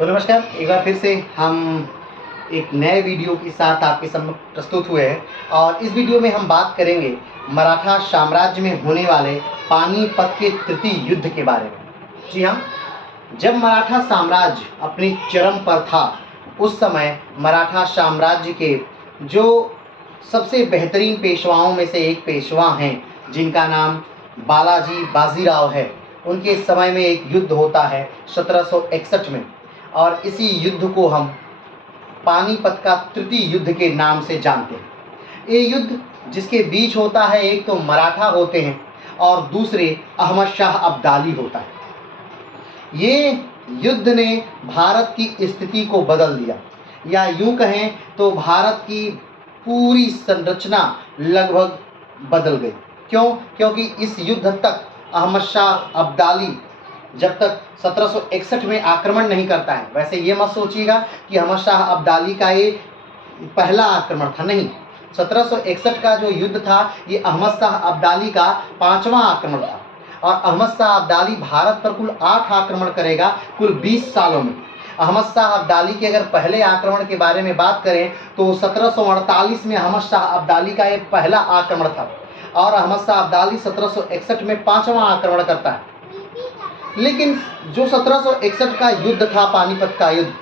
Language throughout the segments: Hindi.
तो नमस्कार, एक बार फिर से हम एक नए वीडियो के साथ आपके सम्मुख प्रस्तुत हुए हैं और इस वीडियो में हम बात करेंगे मराठा साम्राज्य में होने वाले पानीपत के तृतीय युद्ध के बारे में। जी हाँ, जब मराठा साम्राज्य अपनी चरम पर था उस समय मराठा साम्राज्य के जो सबसे बेहतरीन पेशवाओं में से एक पेशवा हैं जिनका नाम बालाजी बाजीराव है, उनके समय में एक युद्ध होता है 1761 में और इसी युद्ध को हम पानीपत का तृतीय युद्ध के नाम से जानते हैं। ये युद्ध जिसके बीच होता है, एक तो मराठा होते हैं और दूसरे अहमद शाह अब्दाली होता है। ये युद्ध ने भारत की स्थिति को बदल दिया, या यूं कहें तो भारत की पूरी संरचना लगभग बदल गई। क्यों? क्योंकि इस युद्ध तक अहमद शाह अब्दाली जब तक 1761 में आक्रमण नहीं करता है, वैसे ये मत सोचिएगा कि अहमद शाह अब्दाली का ये पहला आक्रमण था, नहीं। 1761 का जो युद्ध था ये अहमद शाह अब्दाली का 5वां आक्रमण था और अहमद शाह अब्दाली भारत पर कुल 8 आक्रमण करेगा कुल 20 सालों में। अहमद शाह अब्दाली के अगर पहले आक्रमण के बारे में बात करें तो 1748 में अहमद शाह अब्दाली का ये पहला आक्रमण था और अहमद शाह अब्दाली 1761 में 5वां आक्रमण करता है। लेकिन जो 1761 का युद्ध था, पानीपत का युद्ध,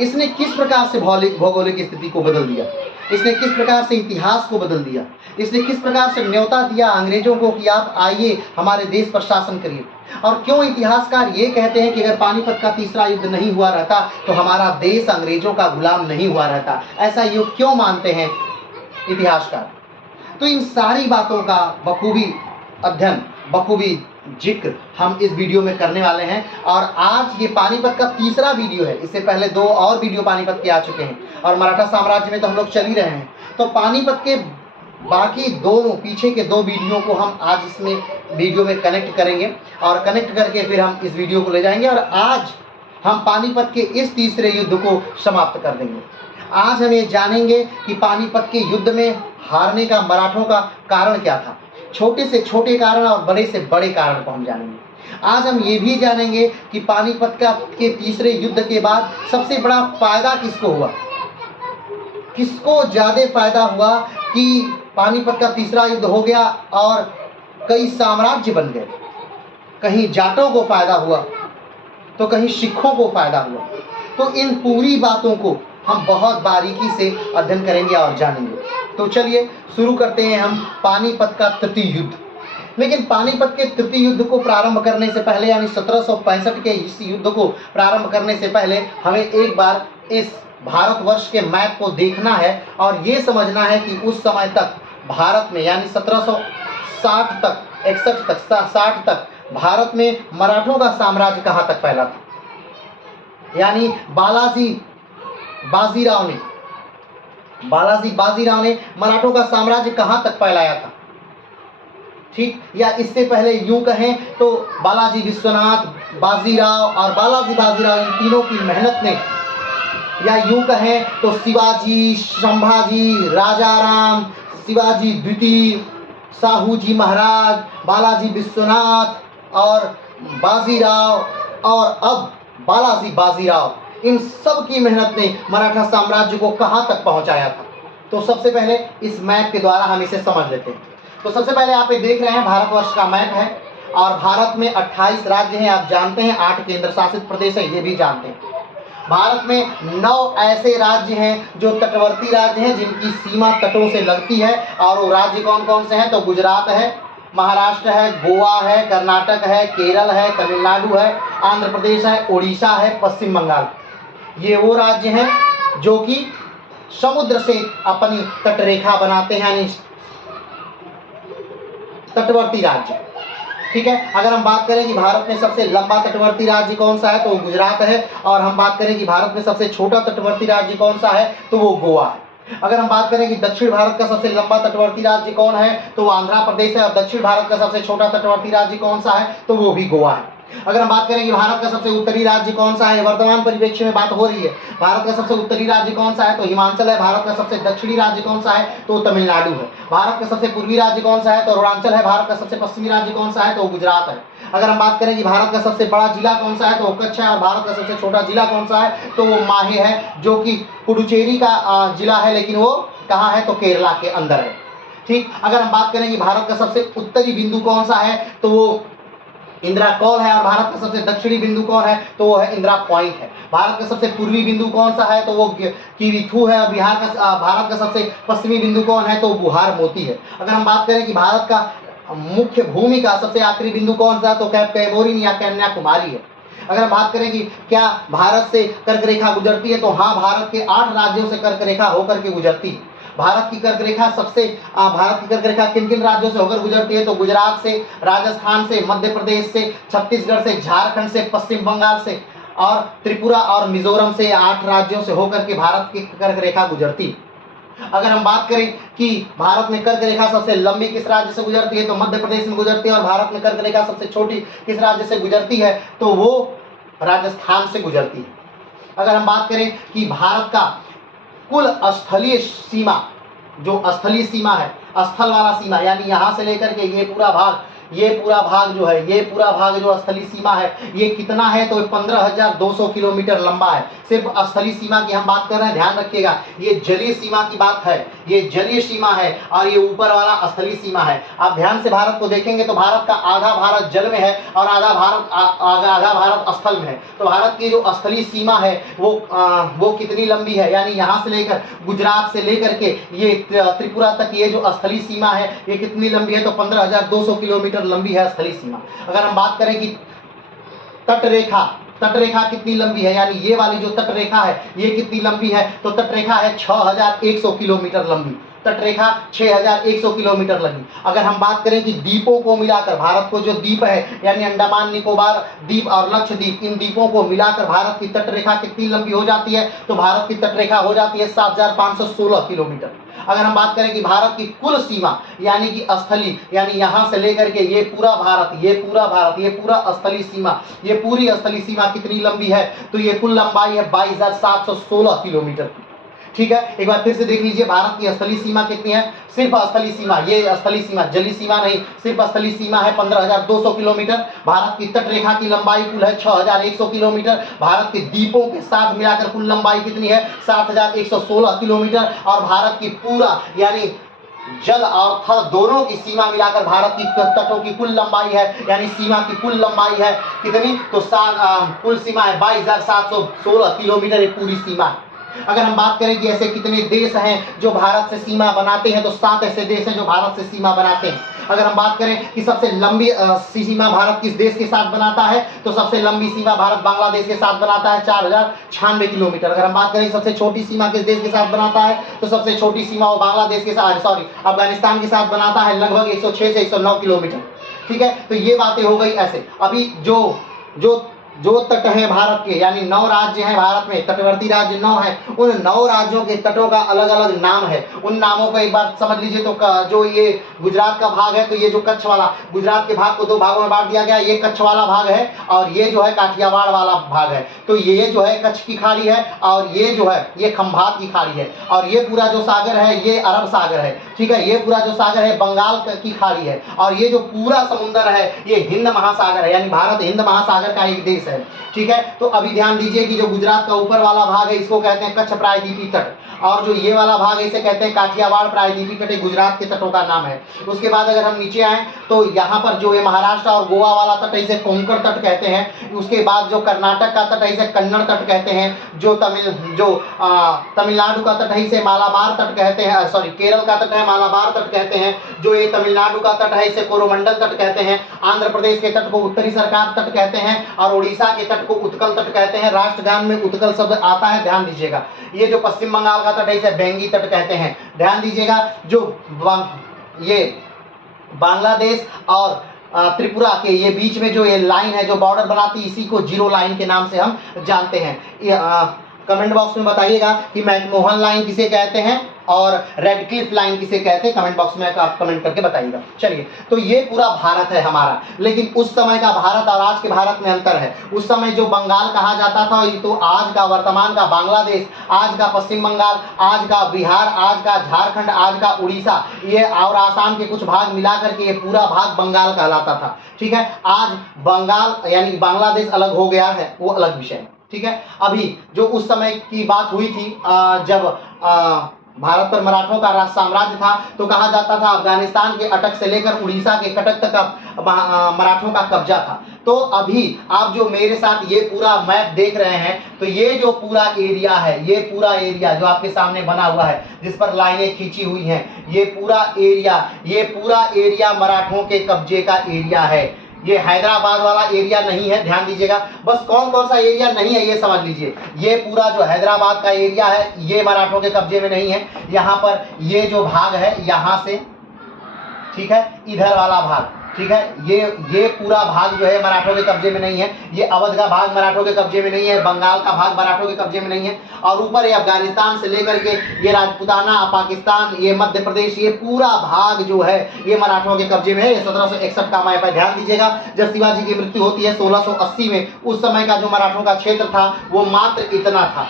इसने किस प्रकार से भौगोलिक स्थिति को बदल दिया, इसने किस प्रकार से इतिहास को बदल दिया, इसने किस प्रकार से न्योता दिया अंग्रेजों को कि आप आइए हमारे देश पर शासन करिए। और क्यों इतिहासकार ये कहते हैं कि अगर पानीपत का तीसरा युद्ध नहीं हुआ रहता तो हमारा देश अंग्रेजों का गुलाम नहीं हुआ रहता, ऐसा ये क्यों मानते हैं इतिहासकार। तो इन सारी बातों का बखूबी अध्ययन, बखूबी जिक्र हम इस वीडियो में करने वाले हैं। और आज ये पानीपत का तीसरा वीडियो है, इससे पहले 2 और वीडियो पानीपत के आ चुके हैं और मराठा साम्राज्य में तो हम लोग चल ही रहे हैं। तो पानीपत के बाकी दोनों पीछे के 2 वीडियो को हम आज इसमें वीडियो में कनेक्ट करेंगे और कनेक्ट करके फिर हम इस वीडियो को ले जाएंगे और आज हम पानीपत के इस तीसरे युद्ध को समाप्त कर देंगे। आज हम ये जानेंगे कि पानीपत के युद्ध में हारने का मराठों का कारण क्या था, छोटे से छोटे कारण और बड़े से बड़े कारण को हम जानेंगे। आज हम ये भी जानेंगे कि पानीपत के तीसरे युद्ध के बाद सबसे बड़ा फायदा किसको हुआ, किसको ज़्यादा फायदा हुआ कि पानीपत का तीसरा युद्ध हो गया और कई साम्राज्य बन गए। कहीं जाटों को फायदा हुआ तो कहीं सिखों को फायदा हुआ। तो इन पूरी बातों को हम बहुत बारीकी से अध्ययन करेंगे और जानेंगे। तो चलिए शुरू करते हैं हम पानीपत का तृतीय युद्ध। लेकिन पानीपत के तृतीय युद्ध को प्रारंभ करने से पहले, यानी 1765 के इस युद्ध को प्रारंभ करने से पहले हमें एक बार इस भारतवर्ष के मैप को देखना है और ये समझना है कि उस समय तक भारत में, यानी 1760 तक, 61 तक, 60 तक भारत में मराठों का साम्राज्य कहाँ तक फैला था। यानी बालाजी बाजीराव ने मराठों का साम्राज्य कहाँ तक फैलाया था, ठीक। या इससे पहले यूं कहें तो बालाजी विश्वनाथ बाजीराव और बालाजी बाजीराव इन तीनों की मेहनत ने, या यूं कहें तो शिवाजी, संभाजी, राजाराम, शिवाजी द्वितीय, साहूजी महाराज, बालाजी विश्वनाथ और बाजीराव और अब बालाजी बाजीराव, इन सब की मेहनत ने मराठा साम्राज्य को कहाँ तक पहुँचाया था। तो सबसे पहले इस मैप के द्वारा हम इसे समझ लेते हैं। तो सबसे पहले आप ये देख रहे हैं भारतवर्ष का मैप है और भारत में 28 राज्य हैं, आप जानते हैं, 8 केंद्र शासित प्रदेश है, ये भी जानते हैं। भारत में 9 ऐसे राज्य हैं जो तटवर्ती राज्य हैं जिनकी सीमा तटों से लगती है और वो राज्य कौन कौन से हैं तो गुजरात है, महाराष्ट्र है, गोवा है, कर्नाटक है, केरल है, तमिलनाडु है, आंध्र प्रदेश है, उड़ीसा है, पश्चिम बंगाल। ये वो राज्य हैं जो कि समुद्र से अपनी तटरेखा बनाते हैं, यानी तटवर्ती राज्य, ठीक है। अगर हम बात करें कि भारत में सबसे लंबा तटवर्ती राज्य कौन सा है तो वो गुजरात है और हम बात करें कि भारत में सबसे छोटा तटवर्ती राज्य कौन सा है तो वो गोवा है। अगर हम बात करें कि दक्षिण भारत का सबसे लंबा तटवर्ती राज्य कौन है तो वो आंध्र प्रदेश है और दक्षिण भारत का सबसे छोटा तटवर्ती राज्य कौन सा है तो वो भी गोवा है। अगर हम बात करें कि भारत का सबसे उत्तरी राज्य कौन सा है, वर्तमान परिप्रेक्ष्य में बात हो रही है, भारत का सबसे उत्तरी राज्य कौन सा है तो हिमाचल है। भारत का सबसे दक्षिणी राज्य कौन सा है तो तमिलनाडु है। भारत का सबसे पूर्वी राज्य कौन सा है तो अरुणाचल है। भारत का सबसे पश्चिमी राज्य कौन सा है तो गुजरात है। अगर हम बात करें कि भारत का सबसे बड़ा जिला कौन सा है तो कच्छ है, और भारत का सबसे छोटा जिला कौन सा है तो वो माहे है, जो कि पुडुचेरी का जिला है, लेकिन वो कहाँ है तो केरला के अंदर है। ठीक, अगर हम बात करें कि भारत का सबसे उत्तरी बिंदु कौन सा है तो वो इंदिरा कॉल है, और भारत का सबसे दक्षिणी बिंदु कौन है तो वो है इंदिरा पॉइंट है। भारत का सबसे पूर्वी बिंदु कौन सा है तो वो किरीथू है, और भारत का सबसे पश्चिमी बिंदु कौन है तो बुहार मोती है। अगर हम बात करें कि भारत का मुख्य भूमि का सबसे आखिरी बिंदु कौन सा है तो कैमोरिन या कन्याकुमारी है। अगर हम बात करें कि क्या भारत से कर्क रेखा गुजरती है तो हाँ, भारत के 8 राज्यों से कर्क रेखा होकर के गुजरती है। भारत की कर्क रेखा किन किन राज्यों से होकर गुजरती है तो गुजरात से, राजस्थान से, मध्य प्रदेश से, छत्तीसगढ़ से, झारखंड से, पश्चिम बंगाल से और त्रिपुरा और मिजोरम से, 8 राज्यों से होकर के भारत की कर्क रेखा गुजरती है। अगर हम बात करें कि भारत में कर्क रेखा सबसे लंबी किस राज्य से गुजरती है तो मध्य प्रदेश में गुजरती है, और भारत में कर्क रेखा सबसे छोटी किस राज्य से गुजरती है तो वो राजस्थान से गुजरती है। अगर हम बात करें कि भारत का कुल स्थलीय सीमा, जो स्थलीय सीमा है, स्थल वाला सीमा, यानी यहाँ से लेकर के ये पूरा भाग जो है, ये पूरा भाग जो स्थलीय सीमा है, ये कितना है तो 15,200 किलोमीटर लंबा है। सिर्फ स्थलीय सीमा की हम बात कर रहे हैं, ध्यान रखिएगा, ये जलीय सीमा की बात है, ये जलीय सीमा है और ये ऊपर वाला स्थलीय सीमा है। आप ध्यान से भारत को देखेंगे तो भारत का आधा भारत जल में है और आधा भारत स्थल में है। तो भारत की जो स्थलीय सीमा है वो कितनी लंबी है, यानी यहाँ से लेकर गुजरात से लेकर के ये त्रिपुरा तक ये जो स्थलीय सीमा है ये कितनी लंबी है तो 15,200 किलोमीटर लंबी है स्थलीय सीमा। अगर हम बात करें कि तटरेखा कितनी लंबी है, यानी ये वाली जो तटरेखा है ये कितनी लंबी है तो तटरेखा है 6,100 किलोमीटर लंबी। तटरेखा 6,100 किलोमीटर लंबी। अगर हम बात करें कि द्वीपों को मिलाकर, भारत को जो द्वीप है यानी अंडमान निकोबार द्वीप और लक्षद्वीप, इन द्वीपों को मिलाकर भारत की तटरेखा कितनी लंबी हो जाती है तो भारत की तटरेखा हो जाती है 7,516 किलोमीटर। अगर हम बात करें कि भारत की कुल सीमा यानी कि स्थलीय, यानी यहाँ से लेकर के ये पूरा स्थलीय सीमा, ये पूरी स्थलीय सीमा कितनी लंबी है तो ये कुल लंबाई है 22,716 किलोमीटर की। ठीक है, एक बार फिर से देख लीजिए भारत की स्थलीय सीमा कितनी है। सिर्फ स्थलीय सीमा, ये स्थलीय सीमा, जलीय सीमा नहीं, सिर्फ स्थलीय सीमा है 15,200 किलोमीटर। भारत की तटरेखा की लंबाई कुल है 6,100 किलोमीटर। भारत के द्वीपों के साथ मिलाकर कुल लंबाई कितनी है 7,116 किलोमीटर। और भारत की पूरा यानी जल और थल दोनों की सीमा मिलाकर भारत की तटों की कुल लंबाई है, यानी सीमा की कुल लंबाई है कितनी तो कुल सीमा है 22,716 किलोमीटर, एक पूरी सीमा है। अगर हम बात करें कि ऐसे कितने देश हैं जो भारत से सीमा बनाते हैं तो 7 ऐसे देश हैं जो भारत से सीमा बनाते हैं। अगर हम बात करें कि सबसे लंबी सीमा भारत किस देश के साथ बनाता है तो सबसे लंबी सीमा भारत बांग्लादेश के साथ बनाता है 4,096 किलोमीटर। अगर हम बात करें सबसे छोटी सीमा किस देश के साथ बनाता है तो सबसे छोटी सीमा वो बांग्लादेश के साथ अफगानिस्तान के साथ बनाता है लगभग 106 से 109 किलोमीटर। ठीक है, तो ये बातें हो गई ऐसे। अभी जो तट है भारत के, यानी 9 राज्य हैं भारत में, तटवर्ती राज्य 9 है, उन 9 राज्यों के तटों का अलग अलग नाम है। उन नामों को एक बार समझ लीजिए। तो जो ये गुजरात का भाग है तो ये जो कच्छ वाला, गुजरात के भाग को 2 भागों में बांट दिया गया, ये कच्छ वाला भाग है और ये जो है काठियावाड़ वाला भाग है। तो ये जो है कच्छ की खाड़ी है और ये जो है ये खंभात की खाड़ी है, और ये पूरा जो सागर है ये अरब सागर है। ठीक है, ये पूरा जो सागर है बंगाल की खाड़ी है, और ये जो पूरा समुद्र है ये हिंद महासागर है, यानी भारत हिंद महासागर का एक देश है। ठीक है, तो अभी ध्यान दीजिए कि जो गुजरात का ऊपर वाला भाग है इसको कहते हैं कच्छ प्रायद्वीपीय तट, और जो ये वाला भाग है इसे कहते हैं काठियावाड़ प्रायद्वीपीय तट, गुजरात के तटों का नाम है। उसके बाद अगर हम नीचे आए तो यहाँ पर जो ये महाराष्ट्र और गोवा वाला तट है इसे कोंकण तट कहते हैं। उसके बाद जो कर्नाटक का तट है इसे कन्नड़ तट कहते हैं। जो तमिलनाडु का तट है इसे मालाबार तट कहते हैं, सॉरी केरल का तट है मालाबार तट कहते हैं। जो ये तमिलनाडु का तट है इसे कोरोमंडल तट कहते हैं। आंध्र प्रदेश के तट को उत्तरी सरकार तट कहते हैं, और उड़ीसा के तट को उत्कल तट कहते हैं। राष्ट्रगान में उत्कल शब्द आता है, ध्यान दीजिएगा। ये जो पश्चिम बंगाल का तट है इसे बेंगी तट कहते हैं, ध्यान दीजिएगा। जो ये बांग्लादेश और त्रिपुरा के ये बीच में जो ये लाइन है जो बॉर्डर बनाती है इसी को जीरो लाइन के नाम से हम जानते हैं। कमेंट बॉक्स में बताइएगा कि मैकमोहन लाइन किसे कहते हैं, और रेड क्लिफ लाइन किसे कहते हैं, कमेंट बॉक्स में आप कमेंट करके बताइएगा। चलिए, तो ये पूरा भारत है हमारा, लेकिन उस समय का भारत और आज के भारत में अंतर है। उस समय जो बंगाल कहा जाता था, ये तो आज का वर्तमान का बांग्लादेश, आज का पश्चिम बंगाल, आज का बिहार, आज का झारखंड, आज का उड़ीसा, ये और आसाम के कुछ भाग मिला करके ये पूरा भाग बंगाल कहलाता था। ठीक है, आज बंगाल यानी बांग्लादेश अलग हो गया है, वो अलग विषय है। ठीक है, अभी जो उस समय की बात हुई थी जब भारत पर मराठों का राज साम्राज्य था, तो कहा जाता था अफगानिस्तान के अटक से लेकर उड़ीसा के कटक तक का मराठों का कब्जा था। तो अभी आप जो मेरे साथ ये पूरा मैप देख रहे हैं, तो ये जो पूरा एरिया है, ये पूरा एरिया जो आपके सामने बना हुआ है, जिस पर लाइनें खींची हुई हैं, ये पूरा एरिया मराठों के कब्जे का एरिया है। ये हैदराबाद वाला एरिया नहीं है, ध्यान दीजिएगा। बस कौन कौन सा एरिया नहीं है ये समझ लीजिए। ये पूरा जो हैदराबाद का एरिया है, ये मराठों के कब्जे में नहीं है। यहाँ पर ये जो भाग है, यहाँ से, ठीक है, इधर वाला भाग, ठीक है, ये पूरा भाग जो है मराठों के कब्जे में नहीं है। ये अवध का भाग मराठों के कब्जे में नहीं है, बंगाल का भाग मराठों के कब्जे में नहीं है। और ऊपर ये अफगानिस्तान से लेकर के ये राजपूताना, पाकिस्तान, ये मध्य प्रदेश, ये पूरा भाग जो है ये मराठों के कब्जे में है। ये 1761 का मैप है, ध्यान दीजिएगा। जब शिवाजी की मृत्यु होती है 1680 में, उस समय का जो मराठों का क्षेत्र था वो मात्र इतना था।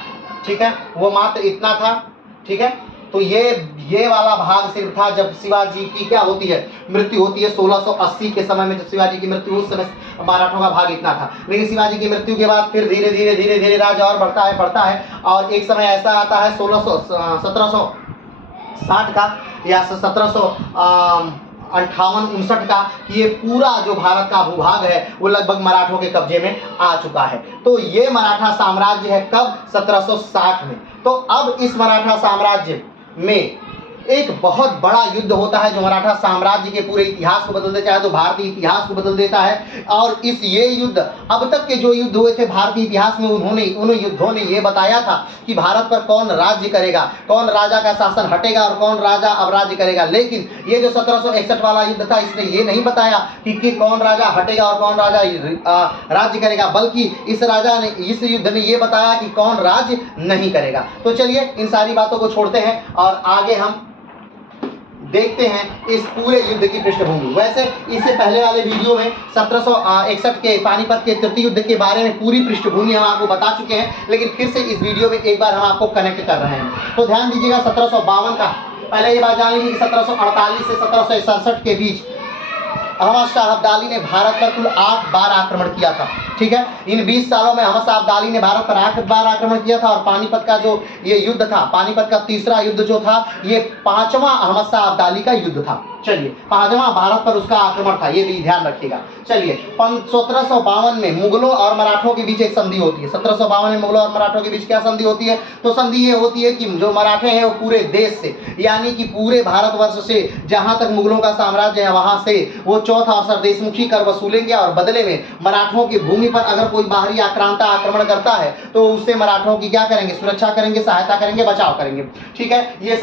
ठीक है, वो मात्र इतना था। ठीक है, तो ये वाला भाग सिर्फ था जब शिवाजी की क्या होती है, मृत्यु होती है 1680 के समय में। जब शिवाजी की मृत्यु, उस समय मराठों का भाग इतना था। लेकिन शिवाजी की मृत्यु के बाद फिर धीरे धीरे राज्य और बढ़ता है और एक समय ऐसा आता है 1760 का या 1758-59 का, ये पूरा जो भारत का भूभाग है वो लगभग मराठों के कब्जे में आ चुका है। तो ये मराठा साम्राज्य है कब, 1760 में। तो अब इस मराठा साम्राज्य में एक बहुत बड़ा युद्ध होता है जो मराठा साम्राज्य के पूरे इतिहास को बदल देता है, तो भारतीय इतिहास को बदल देता है। और ये युद्ध, अब तक के जो युद्ध हुए थे भारतीय इतिहास में, उन युद्धों ने ये बताया था कि भारत पर कौन राज्य करेगा, कौन राजा का शासन हटेगा और कौन राजा अब राज्य करेगा। लेकिन ये जो 1761 वाला युद्ध था, इसने ये नहीं बताया कि कौन राजा हटेगा और कौन राजा राज्य करेगा, बल्कि इस युद्ध ने ये बताया कि कौन राज्य नहीं करेगा। तो चलिए इन सारी बातों को छोड़ते हैं और आगे हम देखते हैं इस पूरे युद्ध की पृष्ठभूमि। वैसे इससे पहले वाले वीडियो में 1761 के पानीपत के तृतीय युद्ध के बारे में पूरी पृष्ठभूमि हम आपको बता चुके हैं, लेकिन फिर से इस वीडियो में एक बार हम आपको कनेक्ट कर रहे हैं। तो ध्यान दीजिएगा, 1752 का, पहले ये बात जान लीजिए कि 1748 से 1767 के बीच अहमद शाह अब्दाली ने भारत पर कुल 8 बार आक्रमण किया था। ठीक है, इन 20 सालों में अहमद शाह अब्दाली ने भारत पर 8 बार आक्रमण किया था। और पानीपत का जो ये युद्ध था, पानीपत का तीसरा युद्ध जो था, ये 5वां अहमद शाह अब्दाली का युद्ध था। चलिए, 5वां भारत पर उसका आक्रमण था, ये भी ध्यान रखिएगा। चलिए, 1752 में मुगलों और मराठों के बीच एक संधि होती है। 1752 में मुगलों और मराठों के बीच क्या संधि होती है, तो संधि ये होती है कि जो मराठे हैं वो पूरे देश से, यानी कि पूरे भारतवर्ष से जहां तक मुगलों का साम्राज्य है वहां से वो चौथा और सरदेशमुखी कर वसूलेंगे और बदले में मराठों की भूमि पर अगर कोई बाहरी आक्रांता आक्रमण करता है तो उससे मराठों की क्या करेंगे, सुरक्षा करेंगे, सहायता करेंगे, बचाव करेंगे। ठीक है, ये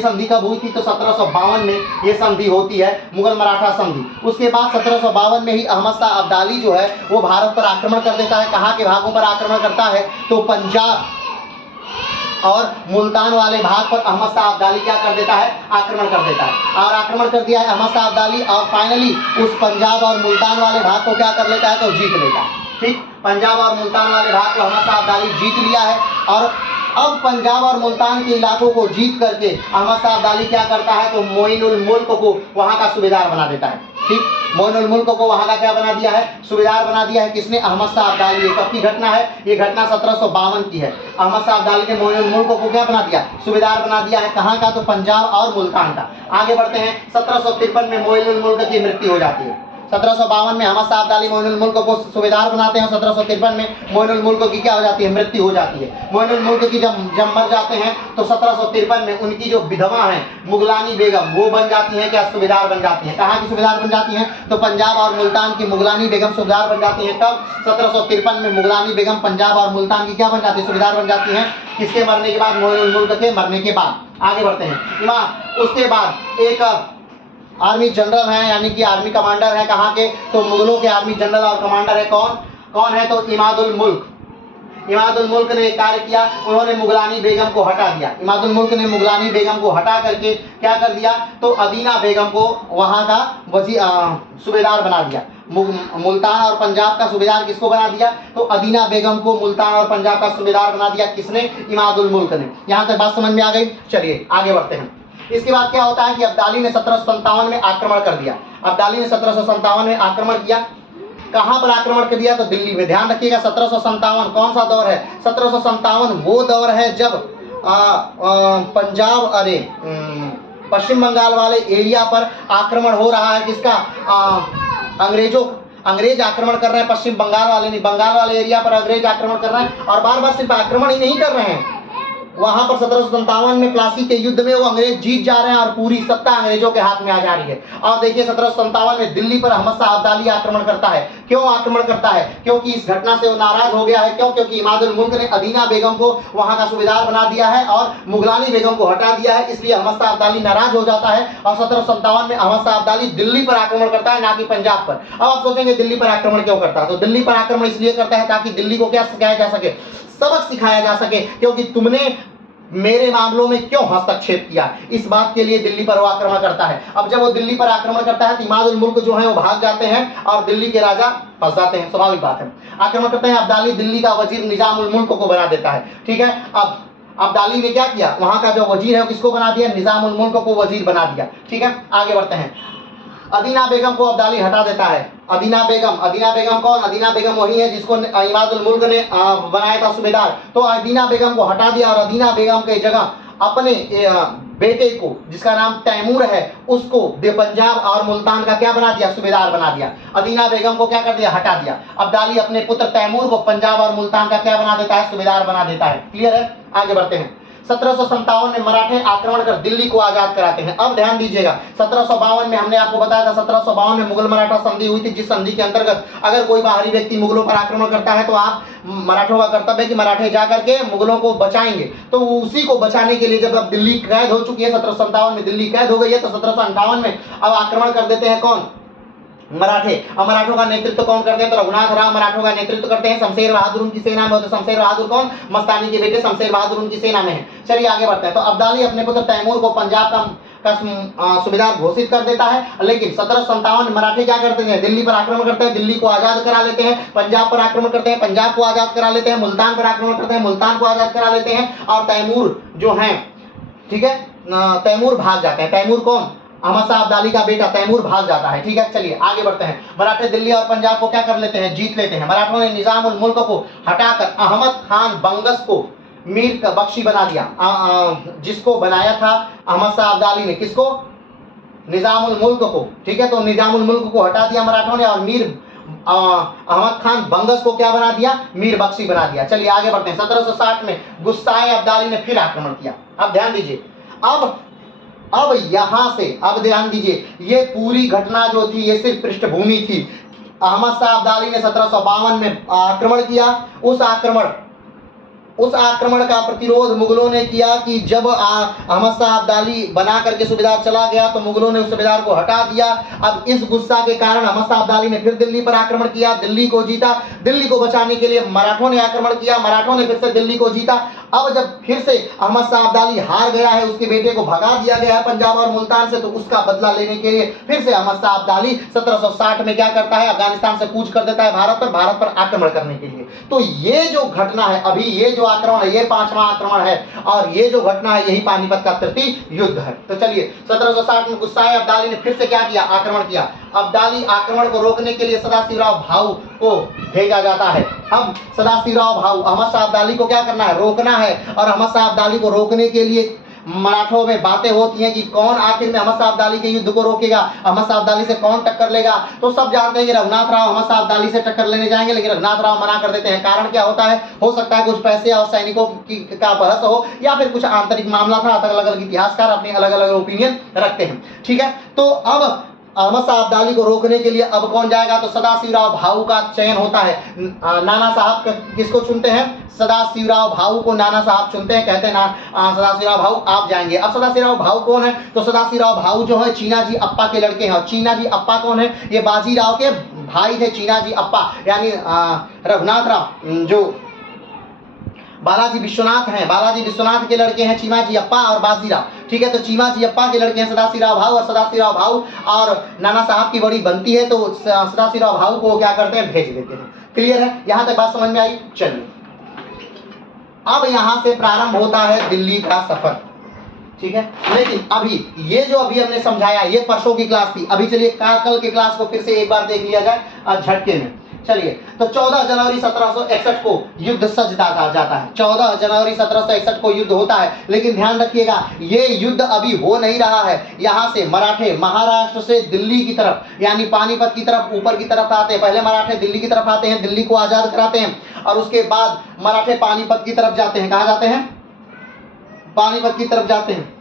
संधि कब हुई थी, तो 1752 में ये संधि होती है, मुगल मराठा संधि। उसके बाद 1752 में ही अहमद शाह अब्दाली जो है वो भारत पर आक्रमण कर देता है। कहाँ के भागों पर आक्रमण करता है, तो पंजाब और मुल्तान वाले भाग पर अहमद शाह अब्दाली क्या कर देता है, आक्रमण कर देता है। और आक्रमण कर दिया है अहमद शाह अब्दाली और फाइनली उस पंजाब और मुल्तान वाले भाग को क्या कर लेता है, तो जीत लेता है। ठीक, पंजाब और मुल्तान वाले भाग को अहमद शाह अब्दाली जीत लिया है। और अब पंजाब और मुल्तान के इलाकों को जीत करके अहमद शाह अब्दाली क्या करता है, तो मोइनुल मुल्क को वहां का सूबेदार बना देता है। ठीक, मोइनुल मुल्क को वहां का क्या बना दिया है, सूबेदार बना दिया है। किसने, अहमद शाह अब्दाली। कब की घटना है, ये घटना 1752 की है। अहमद शाह अब्दाली ने मोइनुल मुल्क को क्या बना दिया, सूबेदार बना दिया है। कहाँ का, तो पंजाब और मुल्तान का। आगे बढ़ते हैं, 1753 में मोइनुल मुल्क की मृत्यु हो जाती है। 1752 में अहमद शाह अब्दाली मोइनुल मुल्क को सूबेदार बनाते हैं। 1753 में मोइनुल मुल्क की क्या हो जाती है, मृत्यु हो जाती है। मोइनुल मुल्क की जब मर जाते हैं तो 1753 में उनकी जो विधवा है मुगलानी बेगम, वो बन जाती है क्या, सूबेदार बन जाती है। कहाँ की सूबेदार बन जाती हैं, तो पंजाब और मुल्तान की मुगलानी बेगम सूबेदार बन जाती है। तब 1753 में मुगलानी बेगम पंजाब और मुल्तान की क्या बन जाती है, सूबेदार बन जाती है। किसके मरने के बाद, मोइनुल मुल्क के मरने के बाद। आगे बढ़ते हैं, उसके बाद एक आर्मी जनरल है, यानी कि आर्मी कमांडर है। कहाँ के, तो मुगलों के आर्मी जनरल और कमांडर है। कौन है, तो इमादुल मुल्क। इमादुल मुल्क ने एक कार्य किया, उन्होंने मुगलानी बेगम को हटा दिया। इमादुल मुल्क ने मुगलानी बेगम को हटा करके क्या कर दिया, तो अदीना बेगम को वहां का सूबेदार बना दिया। मुल्तान और पंजाब का सूबेदार किसको बना दिया, तो अदीना बेगम को मुल्तान और पंजाब का सूबेदार बना दिया। किसने, इमादुल मुल्क ने। यहाँ तक बात समझ में आ गई। चलिए आगे बढ़ते हैं। इसके बाद क्या होता है कि अब्दाली ने 1757 में आक्रमण कर दिया। अब्दाली ने 1757 में आक्रमण किया। कहां पर आक्रमण कर दिया, तो दिल्ली में। ध्यान रखिएगा 1757 कौन सा दौर है, 1757 वो दौर है जब पंजाब पश्चिम बंगाल वाले एरिया पर आक्रमण हो रहा है। किसका, अंग्रेज आक्रमण कर रहे हैं, पश्चिम बंगाल वाले नहीं, बंगाल वाले एरिया पर अंग्रेज आक्रमण कर रहे हैं। और बार बार सिर्फ आक्रमण ही नहीं कर रहे हैं, वहां पर 1757 में प्लासी के युद्ध में वो अंग्रेज जीत जा रहे हैं और पूरी सत्ता अंग्रेजों के हाथ में आ जा रही है। और देखिए 1757 में दिल्ली पर अहमद शाह अब्दाली आक्रमण करता है। क्यों आक्रमण करता है, क्योंकि इस घटना से वो नाराज हो गया है। क्यों, क्योंकि इमादुल मुल्क ने अदीना बेगम को वहां का सूबेदार बना दिया है और मुगलानी बेगम को हटा दिया है, इसलिए अहमद शाह अब्दाली नाराज हो जाता है और 1757 में अहमद शाह अब्दाली दिल्ली पर आक्रमण करता है, ना कि पंजाब पर। अब आप सोचेंगे दिल्ली पर आक्रमण क्यों करता है, तो दिल्ली पर आक्रमण इसलिए करता है ताकि दिल्ली को क्या सिखाया जा सके, सबक सिखाया जा सके, क्योंकि तुमने मेरे मामलों में क्यों हस्तक्षेप किया, इस बात के लिए दिल्ली पर वो आक्रमण करता है। अब जब वो दिल्ली पर आक्रमण करता है तो इमादुल मुल्क जो है वो भाग जाते हैं और दिल्ली के राजा फंस जाते हैं, स्वाभाविक बात है। आक्रमण करते हैं, अब्दाली दिल्ली का वजीर निजामुल मुल्क को बना देता है। ठीक है, अब अब्दाली ने क्या किया, वहां का जो वजीर है किसको बना दिया, निजामुल मुल्क को वजीर बना दिया। ठीक है, आगे बढ़ते हैं। अदीना बेगम को अब्दाली हटा देता है। अदीना बेगम कौन, अदीना बेगम वही है जिसको इमादुल मुल्क ने बनाया था सूबेदार। तो अदीना बेगम को हटा दिया और अदीना बेगम के जगह अपने बेटे को, जिसका नाम तैमूर है, उसको पंजाब और मुल्तान का क्या बना दिया, सूबेदार बना दिया। अदीना बेगम को क्या कर दिया, हटा दिया। अब्दाली अपने पुत्र तैमूर को पंजाब और मुल्तान का क्या बना देता है, सूबेदार बना देता है। क्लियर है, आगे बढ़ते हैं। 1757 में मराठे आक्रमण कर दिल्ली को आजाद कराते हैं। अब ध्यान दीजिएगा 1752 में हमने आपको बताया था 1752 में मुगल मराठा संधि हुई थी, जिस संधि के अंतर्गत अगर कोई बाहरी व्यक्ति मुगलों पर आक्रमण करता है तो आप मराठों का कर्तव्य है कि मराठे जाकर के मुगलों को बचाएंगे। तो उसी को बचाने के लिए जब अब दिल्ली कैद हो चुकी है, 1757 में दिल्ली कैद हो गई है, तो 1758 में अब आक्रमण कर देते हैं कौन, मराठे। और मराठों का नेतृत्व कौन करते हैं, तो रघुनाथ राव मराठों का नेतृत्व करते हैं। शमशेर बहादुर उनकी सेना में होते हैं। शमशेर बहादुर कौन, मस्तानी के बेटे शमशेर बहादुर उनकी सेना में है। चलिए आगे बढ़ते हैं। तो अब्दाली अपने पुत्र तैमूर को पंजाब का सूबेदार घोषित कर देता है, लेकिन 1757 में मराठे क्या करते हैं, दिल्ली पर आक्रमण करते हैं, दिल्ली को आजाद करा लेते हैं। पंजाब पर आक्रमण करते हैं, पंजाब को आजाद करा लेते हैं। मुल्तान पर आक्रमण करते हैं, मुल्तान को आजाद करा लेते हैं। और तैमूर जो है, ठीक है, तैमूर भाग जाते हैं। तैमूर कौन, अहमद शाह अब्दाली का बेटा तैमूर भाग जाता है। ठीक है, चलिए आगे बढ़ते हैं। मराठे दिल्ली और पंजाब को क्या कर लेते हैं, जीत लेते हैं। मराठों ने निजामुल मुल्क को हटाकर अहमद खान बंगस को मीर बख्शी बना दिया। जिसको बनाया था अहमद शाह अब्दाली ने, किसको, निजामुल मुल्क को। ठीक है, तो निजामुल मुल्क को हटा दिया मराठों ने और मीर अहमद खान बंगस को क्या बना दिया, मीर बख्शी बना दिया। चलिए आगे बढ़ते हैं। 1760 में गुस्साए अब्दाली ने फिर आक्रमण किया। अब ध्यान दीजिए, अब यहां से, अब ध्यान दीजिए, ये पूरी घटना जो थी ये सिर्फ पृष्ठभूमि थी। अहमद शाह अब्दाली ने 1752 में आक्रमण किया। उस आक्रमण का प्रतिरोध मुगलों ने किया कि जब अहमद शाह अब्दाली बना करके सूबेदार चला गया तो मुगलों ने उस सूबेदार को हटा दिया। अब इस गुस्सा के कारण अहमद शाह अब्दाली ने फिर दिल्ली पर आक्रमण किया, दिल्ली को जीता। दिल्ली को बचाने के लिए मराठों ने आक्रमण किया, मराठों ने फिर से दिल्ली को जीता। अब जब फिर से अहमद शाह अब्दाली हार गया है, उसके बेटे को भगा दिया गया है पंजाब और मुल्तान से, तो उसका बदला लेने के लिए फिर से अहमद शाह अब्दाली 1760 में क्या करता है, अफगानिस्तान से कूच कर देता है भारत पर आक्रमण करने के लिए। तो ये जो घटना है, अभी ये जो आक्रमण है, ये 5वां आक्रमण है और ये जो घटना है यही पानीपत का तृतीय युद्ध है। तो चलिए 1760 में गुस्साए अब्दाली ने फिर से क्या किया, आक्रमण किया। अब्दाली आक्रमण को रोकने के लिए सदाशिवराव भाऊ को भेजा जाता है। अब सदाशिवराव भाऊ, अहमद शाह अब्दाली को क्या करना है, रोकना है। और अहमद शाह अब्दाली को रोकने के लिए मराठों में बातें होती हैं कि कौन आखिर में अहमद शाह अब्दाली के युद्ध को रोकेगा, अहमद शाह अब्दाली से कौन टक्कर लेगा। तो सब जानते हैं कि रघुनाथ राव अहमद शाह अब्दाली से टक्कर लेने जाएंगे, लेकिन रघुनाथ राव मना कर देते हैं। कारण क्या होता है, हो सकता है कुछ पैसे और सैनिकों का बहस हो, या फिर कुछ आंतरिक मामला था। अलग अलग इतिहासकार अपने अलग अलग ओपिनियन रखते हैं। ठीक है, तो अब अहमद शाह अब्दाली को रोकने के लिए अब कौन जाएगा, तो सदाशिवराव भाऊ का चयन होता है। नाना साहब किसको चुनते हैं, सदाशिवराव भाऊ को नाना साहब चुनते हैं, कहते हैं ना सदाशिवराव भाऊ आप जाएंगे। अब सदाशिवराव भाऊ कौन है, तो सदाशिवराव भाऊ जो है चीना जी अप्पा के लड़के हैं। और चीना जी अप्पा कौन है, ये बाजीराव के भाई थे। चीना जी अप्पा यानी रघुनाथ राव जो बालाजी विश्वनाथ हैं, बालाजी विश्वनाथ के लड़के हैं चीमाजी अप्पा और बाजीराव, ठीक है। तो चीमाजी अप्पा के लड़के हैं सदाशिवराव भाऊ, और सदाशिवराव भाऊ और नाना साहब की बड़ी बनती है, तो सदाशिवराव भाऊ को क्या करते हैं, भेज देते हैं। क्लियर है, यहाँ तक बात समझ में आई। चलिए अब यहाँ से प्रारंभ होता है दिल्ली का सफर, ठीक है। लेकिन अभी ये जो अभी हमने समझाया ये परसों की क्लास थी, अभी चलिए कल की क्लास को फिर से एक बार देख लिया जाए झटके में। चलिए, तो 14 जनवरी 1761 को युद्ध सजता जाता है, 14 जनवरी 1761 को युद्ध होता है। लेकिन ध्यान रखिएगा ये युद्ध अभी हो नहीं रहा है, यहाँ से मराठे महाराष्ट्र से दिल्ली की तरफ यानी पानीपत की तरफ ऊपर की तरफ आते हैं। पहले मराठे दिल्ली की तरफ आते हैं, दिल्ली को आजाद कराते हैं, और उसके बाद मराठे पानीपत की तरफ जाते हैं। कहाँ जाते हैं, पानीपत की तरफ जाते हैं।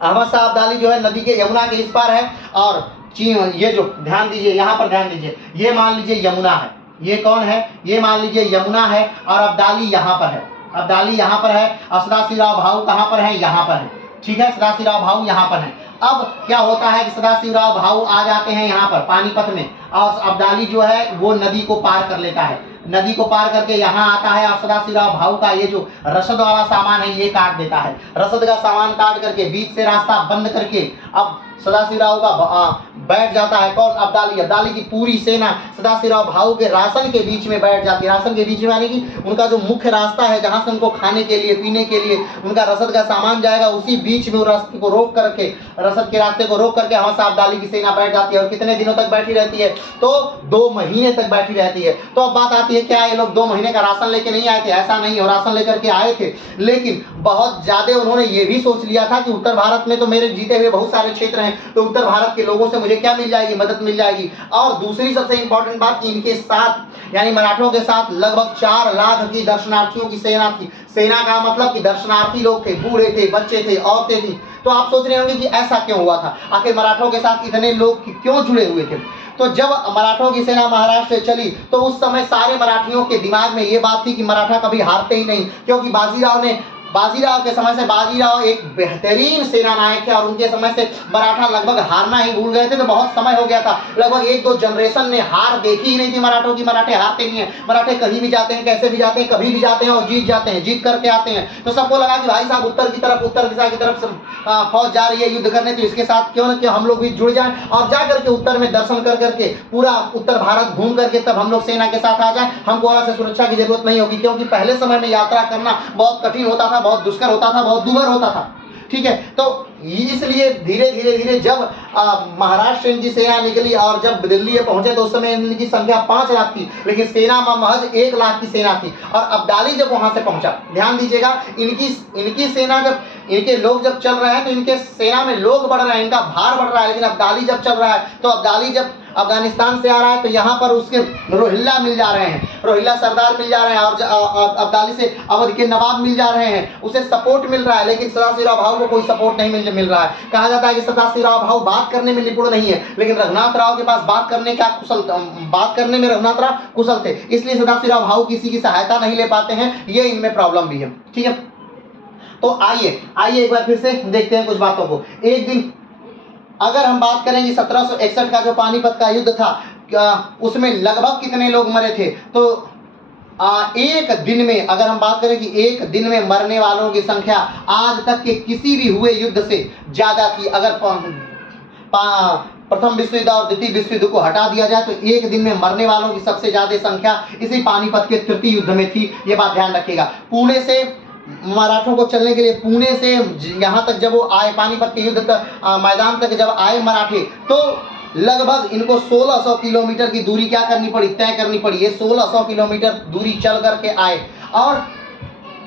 अहमद शाह अब्दाली जो है नदी के यमुना के इस पार है, और ये जो ध्यान दीजिए, यहाँ पर ध्यान दीजिए, ये मान लीजिए यमुना है, ये कौन है, ये मान लीजिए यमुना है, और अब्दाली यहाँ पर है, अब्दाली यहाँ पर है, और सदाशिवराव भाऊ कहाँ पर है, यहाँ पर है, ठीक है। सदाशिवराव भाऊ यहाँ पर है। अब क्या होता है कि सदाशिवराव भाऊ आ जाते हैं यहाँ पर पानीपत में, और अब्दाली जो है वो नदी को पार कर लेता है, नदी को पार करके यहाँ आता है, और सदाशिवराव भाऊ का ये जो रसद वाला सामान है ये काट देता है। रसद का सामान काट करके बीच से रास्ता बंद करके अब सदाशिवराव का बैठ जाता है कौन, अब्दाली। अब्दाली की पूरी सेना सदाशिवराव भाऊ के राशन के बीच में बैठ जाती है। राशन के बीच में यानी कि उनका जो मुख्य रास्ता है जहाँ से उनको खाने के लिए पीने के लिए उनका रसद का सामान जाएगा, उसी बीच में रास्ते को रोक करके, रसद के रास्ते को रोक करके हमारे अब्दाली की सेना बैठ जाती है। और कितने दिनों तक बैठी रहती है, तो 2 महीने तक बैठी रहती है। तो अब बात आती है क्या ये लोग 2 महीने का राशन लेके नहीं आए थे, ऐसा नहीं है, राशन लेकर के आए थे, लेकिन बहुत ज्यादा उन्होंने ये भी सोच लिया था कि उत्तर भारत में तो मेरे जीते हुए बहुत सारे क्षेत्र हैं, तो उत्तर भारत के लोगों से मुझे क्या मिल जाएगी, मदद मिल जाएगी। और दूसरी सबसे इंपॉर्टेंट बात, इनके साथ यानी मराठों के साथ लगभग 4 लाख की दर्शनार्थियों की सेना थी। सेना का मतलब कि दर्शनार्थी लोग थे, बूढ़े थे, बच्चे थे, औरतें थी। तो आप सोच रहे होंगे कि ऐसा क्यों हुआ था, आखिर मराठों के साथ इतने लोग क्यों जुड़े हुए थे। तो जब मराठों की सेना महाराष्ट्र से चली तो उस समय सारे मराठियों के दिमाग में ये बात थी कि मराठा कभी हारते ही नहीं, क्योंकि बाजीराव के समय से बाजीराव एक बेहतरीन सेना नायक है, और उनके समय से मराठा लगभग हारना ही भूल गए थे। तो बहुत समय हो गया था, लगभग 1-2 जनरेशन ने हार देखी ही नहीं थी मराठों की। मराठे हारते नहीं है, मराठे कहीं भी जाते हैं, कैसे भी जाते हैं, कभी भी जाते हैं और जीत जाते हैं, जीत करके आते हैं। तो सबको लगा कि भाई साहब उत्तर दिशा की तरफ फौज जा रही है युद्ध करने, तो इसके साथ क्यों न क्यों हम लोग भी जुड़ जाएं, और जा करके उत्तर में दर्शन कर करके पूरा उत्तर भारत घूम करके तब हम लोग सेना के साथ आ जाएं। हमको वहां से सुरक्षा की जरूरत नहीं होगी, क्योंकि पहले समय में यात्रा करना बहुत कठिन होता था, बहुत दुष्कर होता था, बहुत दूभर होता था, ठीक है। तो इसलिए धीरे धीरे जब महाराष्ट्र इनकी सेना निकली और जब दिल्ली पहुंचे तो उस समय इनकी संख्या 5 लाख थी, लेकिन सेना में महज 1 लाख की सेना थी। और अब्दाली जब वहां से पहुंचा, ध्यान दीजिएगा, इनकी सेना जब, इनके लोग जब चल रहे हैं तो इनके सेना में लोग बढ़ रहे हैं, इनका भार बढ़ रहा है, लेकिन अब्दाली जब चल रहा है, तो अब्दाली जब अफगानिस्तान से आ रहा है तो यहाँ पर उसके रोहिल्ला मिल जा रहे हैं, रोहिल्ला सरदार मिल जा रहे हैं, और अब्दाली से अवध के नवाब मिल जा रहे हैं, उसे सपोर्ट मिल रहा है। लेकिन सदाशिवराव भाऊ को कोई सपोर्ट नहीं मिल रहा है। कहा जाता है कि सदाशिवराव भाऊ बात करने में निपुण नहीं है, लेकिन रघुनाथ राव के पास बात करने में रघुनाथ राव कुशल थे, इसलिए सदाशिवराव भाऊ किसी की सहायता नहीं ले पाते हैं, ये इनमें प्रॉब्लम भी है, ठीक है। तो आइए एक बार फिर से देखते हैं कुछ बातों को। एक दिन अगर हम बात करें कि 1761 का जो पानीपत का युद्ध था उसमें लगभग कितने लोग मरे थे, तो एक दिन में अगर हम बात करें कि एक दिन में मरने वालों की संख्या आज तक के किसी भी हुए युद्ध से ज्यादा थी। अगर प्रथम विश्व युद्ध और द्वितीय विश्व युद्ध को हटा दिया जाए तो एक दिन में मरने वालों की सबसे ज्यादा संख्या इसी पानीपत के तृतीय युद्ध में थी। ये बात ध्यान रखिएगा। पुणे से मराठों को चलने के लिए, पुणे से यहाँ तक जब वो आए, पानीपत के युद्ध मैदान तक जब आए मराठे, तो लगभग इनको 1600 किलोमीटर की दूरी क्या करनी पड़ी, तय करनी पड़ी। ये 1600 किलोमीटर दूरी चल करके आए। और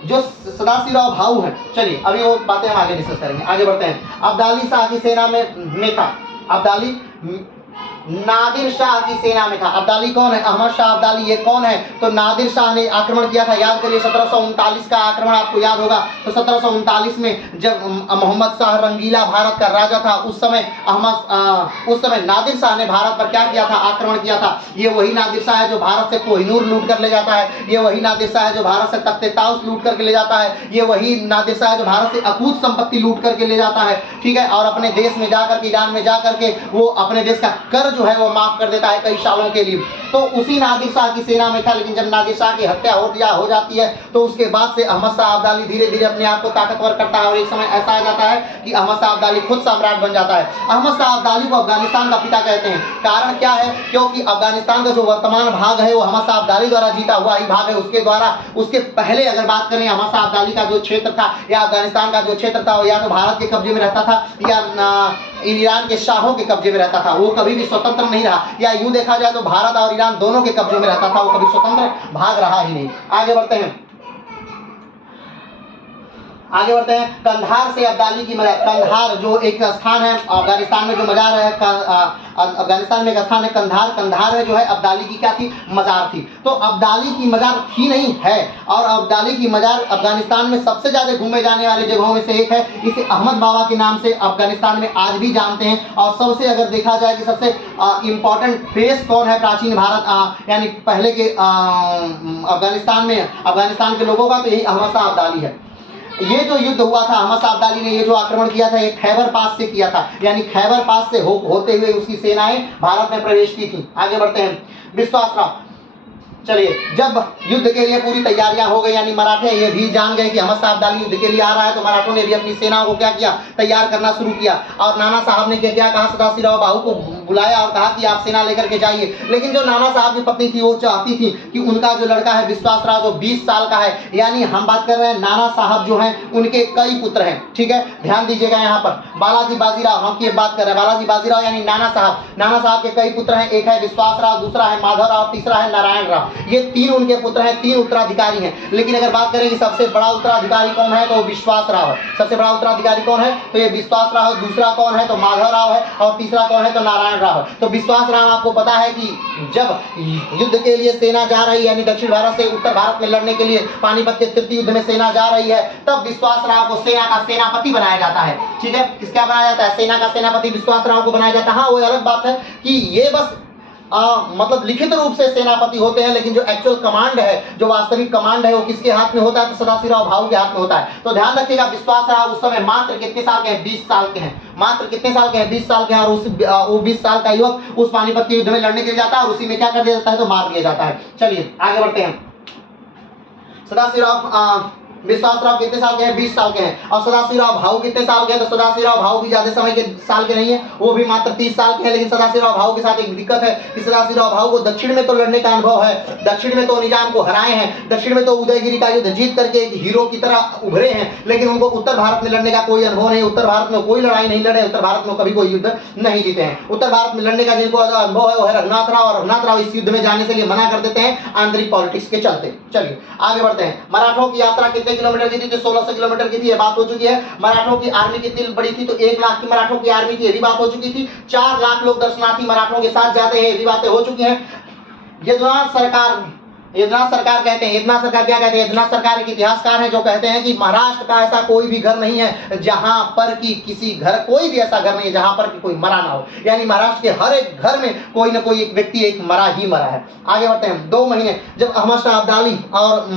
जो सदाशिवराव भाऊ हैं, चलिए अभी वो बातें हम आगे डिस्कस करेंगे, आगे बढ़ते हैं। अब्दाली शाह की सेना में था, अब्दाली नादिर शाह की सेना में था। अब्दाली कौन है, अहमद शाह अब्दाली, ये कौन है, तो नादिर शाह ने आक्रमण किया था। याद करिए 1739 का आक्रमण आपको याद होगा। तो 1739 में जब मोहम्मद शाह रंगीला भारत का राजा था, उस समय नादिर शाह ने भारत पर क्या किया था, आक्रमण किया था। ये वही नादिर शाह है जो भारत से कोहिनूर लूट कर ले जाता है, ये वही नादिर शाह है जो भारत से तख्ते ताउस लूट करके ले जाता है, ये वही नादिर शाह है जो भारत से अकूत संपत्ति लूट करके ले जाता है, ठीक है। और अपने देश में जाकर के, ईरान में जाकर के वो अपने देश का कर्ज जो है वो माफ कर देता है कई सालों के लिए। तो उसी नादिर शाह की सेना में था, लेकिन जब नादिर शाह की हत्या हो जाती है तो उसके बाद से अहमद शाह अब्दाली धीरे धीरे अपने आप को ताकतवर करता है और एक समय ऐसा आ जाता है कि अहमद शाह अब्दाली खुद सम्राट बन जाता है। अहमद शाह अब्दाली को अफगानिस्तान का पिता कहते हैं। कारण क्या है? क्योंकि अफगानिस्तान का जो वर्तमान भाग है वो अहमद शाह अब्दाली द्वारा जीता हुआ ही भाग है। उसके द्वारा, उसके पहले अगर बात करें, अहमद शाह अब्दाली का जो क्षेत्र था या अफगानिस्तान का जो क्षेत्र था वो या तो भारत के कब्जे में रहता था या ईरान के शाहों के कब्जे में रहता था। वो कभी भी स्वतंत्र नहीं रहा, या यूं देखा जाए तो भारत और ईरान दोनों के कब्जे में रहता था, वो कभी स्वतंत्र भाग रहा ही नहीं। आगे बढ़ते हैं, कंधार से अब्दाली की मजार। कंधार जो एक स्थान है अफगानिस्तान में, जो मजार है, अफगानिस्तान में एक स्थान है कंधार। कंधार में जो है अब्दाली की क्या थी? मजार थी। तो अब्दाली की मजार थी नहीं है, और अब्दाली की मजार अफगानिस्तान में सबसे ज्यादा घूमे जाने वाली जगहों में से एक है। इसे अहमद बाबा के नाम से अफगानिस्तान में आज भी जानते हैं। और सबसे अगर देखा जाए कि सबसे इम्पोर्टेंट फेस कौन है प्राचीन भारत यानी पहले के अफगानिस्तान में, अफगानिस्तान के लोगों का, तो यही अहमद शाह अब्दाली है। ये जो युद्ध हुआ था, अहमद शाह अब्दाली ने ये जो आक्रमण किया था, ये खैबर पास से किया था, यानी खैबर पास से होते हुए उसकी सेनाएं भारत में प्रवेश की थी। आगे बढ़ते हैं, विश्वासराव। चलिए, जब युद्ध के लिए पूरी तैयारियां हो गई, यानी मराठे ये भी जान गए कि अहमद शाह अब्दाली युद्ध के लिए आ रहा है, तो मराठों ने भी अपनी सेनाओं को क्या किया? तैयार करना शुरू किया। और नाना साहब ने क्या कहा? सदाशिवराव बाहू को बुलाया और कहा कि आप सेना लेकर के जाइए। लेकिन जो नाना साहब की पत्नी थी वो चाहती थी कि उनका जो लड़का है विश्वासराव, जो 20 साल का है, यानी हम बात कर रहे हैं नाना साहब जो हैं उनके कई पुत्र हैं, ठीक है, ध्यान दीजिएगा यहाँ पर। बालाजी बाजीराव, हम की बात कर रहे हैं, बालाजी बाजीराव यानी नाना साहब के कई पुत्र हैं। एक है विश्वासराव, दूसरा है माधवराव, तीसरा है नारायण राव। ये 3 उनके पुत्र हैं, 3 उत्तराधिकारी हैं। लेकिन अगर बात करें कि सबसे बड़ा उत्तराधिकारी कौन है, तो विश्वासराव है। सबसे बड़ा उत्तराधिकारी कौन है? तो ये विश्वासराव है। दूसरा कौन है? तो माधवराव है। और तीसरा कौन है? तो नारायण राव है। तो विश्वासराव, आपको पता है कि जब युद्ध के लिए सेना जा रही है, यानी दक्षिण भारत से उत्तर भारत में लड़ने के लिए पानीपत के तृतीय युद्ध में सेना जा रही है, तब विश्वासराव को सेना का सेनापति बनाया जाता है। ठीक है, किसका बनाया जाता है? सेना का सेनापति विश्वासराव को बनाया जाता है। हाँ, वो अलग बात है कि ये बस मतलब लिखित रूप से सेनापति होते हैं, लेकिन जो एक्चुअल कमांड है, जो वास्तविक कमांड है, वो किसके हाथ में होता है? तो सदाशिवराव भाऊ के हाथ में होता है। तो ध्यान रखिएगा, विश्वासराव उस समय मात्र कितने साल के हैं? 20 साल के हैं। मात्र कितने साल के हैं? 20 साल के हैं। और वो 20 साल का युवक उस पानीपत के युद्ध में लड़ने के लिए जाता है और उसी में क्या कर दिया जाता है? तो मार दिया जाता है। चलिए आगे बढ़ते हैं। विश्वासराव कितने साल के हैं? 20 साल के हैं। और सदाशिवराव भाऊ कितने साल के हैं? तो सदाशिवराव भाऊ भी ज्यादा समय के साल के नहीं है, वो भी मात्र 30 साल के हैं। लेकिन सदाशिवराव भाऊ के साथ एक दिक्कत है कि सदाशिवराव भाऊ को दक्षिण में तो लड़ने का अनुभव है, दक्षिण में तो निजाम को हराए हैं, दक्षिण में तो उदयगिरी का युद्ध जीत करके एक हीरो की तरह उभरे हैं, लेकिन उनको उत्तर भारत में लड़ने का कोई अनुभव नहीं। उत्तर भारत में कोई लड़ाई नहीं लड़े, उत्तर भारत में कभी कोई युद्ध नहीं जीते हैं। उत्तर भारत में लड़ने का जिनको अनुभव है वो है रघुनाथ राव, और रघुनाथ राव इस युद्ध में जाने के लिए मना कर देते हैं आंतरिक पॉलिटिक्स के चलते। चलिए आगे बढ़ते हैं। मराठों की यात्रा कितने किलोमीटर की थी? 1600 किलोमीटर की थी, ये बात हो चुकी है। मराठों की आर्मी कितनी बड़ी थी? तो 1 लाख की मराठों की आर्मी थी, ये भी बात हो चुकी थी। 4 लाख लोग दर्शनार्थी मराठों के साथ जाते हैं, ये भी बातें हो चुकी हैं। यदुनाथ सरकार कहते हैं, यदुनाथ सरकार क्या कहते हैं? यदुनाथ सरकार एक इतिहासकार है जो कहते हैं कि महाराष्ट्र का ऐसा कोई भी घर नहीं है जहां पर कि कोई भी ऐसा घर नहीं है जहां पर कि कोई मरा ना हो, यानी महाराष्ट्र के हर एक घर में कोई ना कोई एक व्यक्ति एक मरा है। आगे बढ़ते हैं। 2 महीने जब अहमद शाह अब्दाली और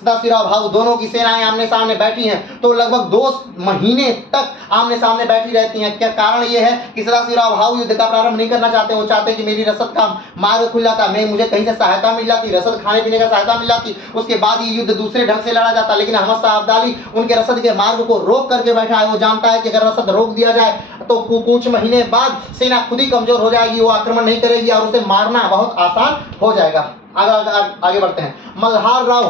सदाशिवराव भाऊ दोनों की सेनाएं आमने सामने बैठी हैं, तो लगभग 2 महीने तक आमने सामने बैठी रहती हैं। क्या कारण ये है कि सदाशिवराव भाऊ युद्ध का प्रारंभ नहीं करना चाहते, वो चाहते कि मेरी रसद का मार्ग खुल जाता, मुझे कहीं से सहायता मिल जाती, रसद खाने पीने का सहायता मिल जाती, उसके बाद ये युद्ध दूसरे ढंग से लड़ा जाता। लेकिन अहमद शाह अब्दाली उनके रसद के मार्ग को रोक करके बैठा है। वो जानता है कि अगर रसद रोक दिया जाए तो कुछ महीने बाद सेना खुद ही कमजोर हो जाएगी, वो आक्रमण नहीं करेगी और उसे मारना बहुत आसान हो जाएगा। आगे बढ़ते हैं। मल्हार राव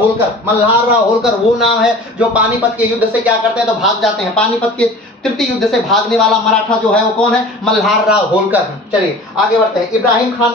होलकर वो नाम है जो पानीपत के युद्ध से क्या करते हैं? तो भाग जाते हैं। पानीपत के तृतीय युद्ध से भागने वाला मराठा जो है वो कौन है? मल्हार राव होलकर। चलिए आगे बढ़ते हैं। इब्राहिम खान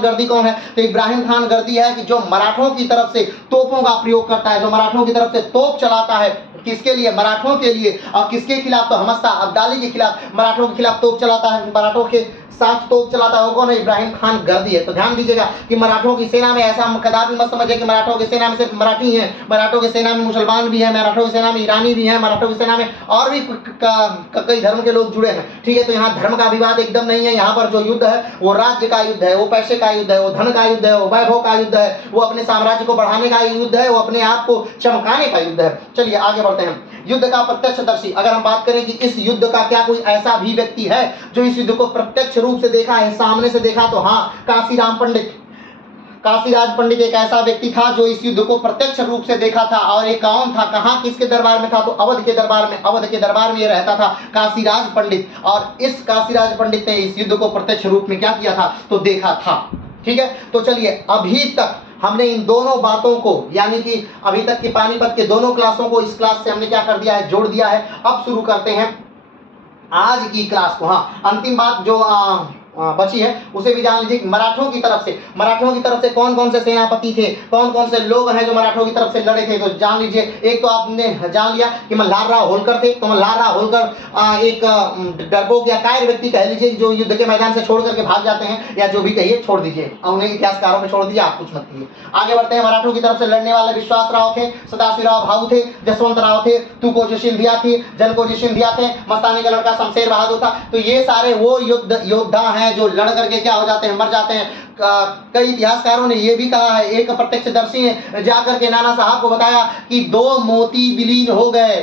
गर्दी कौन है? तो इब्राहिम खान गर्दी है कि जो मराठों की तरफ से तोपों का प्रयोग करता है, जो मराठों की तरफ से तोप चलाता है। किसके लिए? मराठों के लिए। और किसके खिलाफ? तो अहमद शाह अब्दाली के खिलाफ, मराठों के खिलाफ तोप चलाता है, मराठों के साथ तोप चलाता है, वो कौन है? इब्राहिम खान गर्दी है। तो ध्यान दीजिएगा कि मराठों की सेना में ऐसा कदापि मत समझिए कि मराठों की सेना में सिर्फ मराठी हैं, मराठों की सेना में मुसलमान भी हैं, मराठों की सेना में ईरानी भी हैं, मराठों की सेना में और भी कई धर्म के लोग जुड़े हैं। ठीक है, तो यहाँ धर्म का विवाद एकदम नहीं है। यहाँ पर जो युद्ध है वो राज्य का युद्ध है, वो पैसे का युद्ध है, वो धन का युद्ध है, वो वैभव का युद्ध है, वो अपने साम्राज्य को बढ़ाने का युद्ध है, वो अपने आप को चमकाने का युद्ध है। चलिए आगे बढ़ते हैं। युद्ध का प्रत्यक्षदर्शी। अगर हम बात करें कि इस युद्ध का क्या कोई ऐसा भी व्यक्ति है जो इस युद्ध को प्रत्यक्ष रूप से देखा है, सामने से देखा, तो हाँ, काशीराम पंडित। काशीराज पंडित एक ऐसा व्यक्ति था जो इस युद्ध को प्रत्यक्ष रूप से देखा था। और ये कौन था, कहाँ, किसके दरबार में था, तो अवध के दरबार में। अवध के दरबार में ये रहता था काशीराज पंडित। और इस काशीराज पंडित ने इस युद्ध को प्रत्यक्ष रूप में क्या किया था, तो देखा था। ठीक है, तो चलिए, अभी तक हमने इन दोनों बातों को, यानी कि अभी तक की पानीपत के दोनों क्लासों को इस क्लास से हमने क्या कर दिया है, जोड़ दिया है। अब शुरू करते हैं आज की क्लास को। हाँ, अंतिम बात जो बची है उसे भी जान लीजिए। मराठों की तरफ से कौन कौन से सेनापति थे, कौन कौन से लोग हैं जो मराठों की तरफ से लड़े थे, तो जान लीजिए। एक तो आपने जान लिया कि मल्हारराव होलकर थे। तो मल्हारराव होलकर एक डरपोक या कायर व्यक्ति कह लीजिए जो युद्ध के मैदान से छोड़ करके भाग जाते हैं, या जो भी कहिए, छोड़ दीजिए, उन्हें इतिहासकारों में छोड़ दीजिए, आप कुछ मत कीजिए। आगे बढ़ते हैं। मराठों की तरफ से लड़ने वाले विश्वासराव थे, सदाशिवराव भाऊ थे, जसवंतराव थे, तुकोजी सिंधिया थे, जनकोजी सिंधिया थे, मस्तानी का लड़का शमशेर बहादुर था। तो ये सारे वो योद्धा हैं जो लड़ करके क्या हो जाते हैं, मर जाते हैं। कई इतिहासकारों ने यह भी कहा है, एक प्रत्यक्षदर्शी ने जाकर के नाना साहब को बताया कि 2 मोती विलीन हो गए,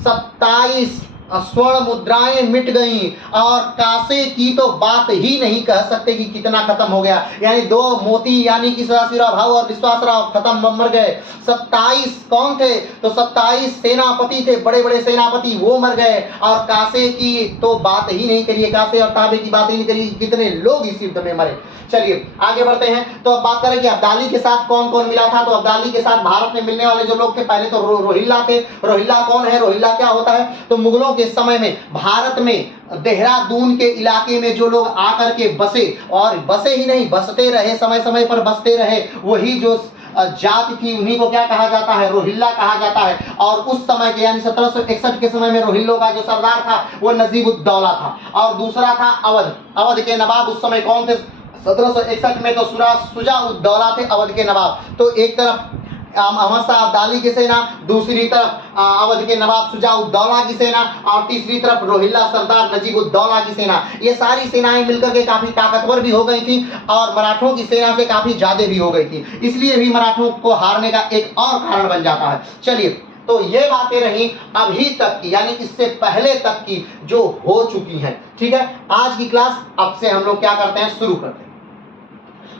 27 स्वर्ण मुद्राएं मिट गईं, और कासे की तो बात ही नहीं कह सकते कि कितना खत्म हो गया। यानी 2 मोती, यानी कि सदाशिवराव भाऊ और विश्वासराव खत्म, मर गए। 27 कौन थे, तो 27 सेनापति थे, बड़े बड़े सेनापति, वो मर गए। और कासे की तो बात ही नहीं करिए, कासे और ताबे की बात ही नहीं करिए, कितने लोग इस युद्ध में मरे। चलिए आगे बढ़ते हैं। तो अब बात करें कि अब्दाली के साथ कौन कौन मिला था। तो अब्दाली के साथ भारत में मिलने वाले जो लोग थे, पहले तो रोहिल्ला थे। रोहिल्ला कौन है, रोहिल्ला क्या होता है, तो मुगलों के समय में भारत में देहरादून के इलाके में जो लोग आकर के बसे, और बसे ही नहीं, बसते रहे, समय समय पर बसते रहे, वही जो जाति थी, उन्हीं को क्या कहा जाता है, रोहिल्ला कहा जाता है। और उस समय के यानी 1761 के समय में रोहिल्लों का जो सरदार था वो नजीब-उद-दौला था। और दूसरा था अवध। अवध के नवाब उस समय कौन थे, 1761 में तो शुजा-उद-दौला थे अवध के नवाब। तो एक तरफ अहमद शाह अब्दाली की सेना, दूसरी तरफ अवध के नवाब शुजा-उद-दौला की सेना, और तीसरी तरफ रोहिल्ला सरदार नजीब-उद-दौला की सेना। ये सारी सेनाएं मिलकर के काफी ताकतवर भी हो गई थी, और मराठों की सेना से काफी ज्यादा भी हो गई थी। इसलिए भी मराठों को हारने का एक और कारण बन जाता है। चलिए, तो ये बातें रही अभी तक की, यानी इससे पहले तक की जो हो चुकी हैं। ठीक है, आज की क्लास अब से हम लोग क्या करते हैं, शुरू करते हैं।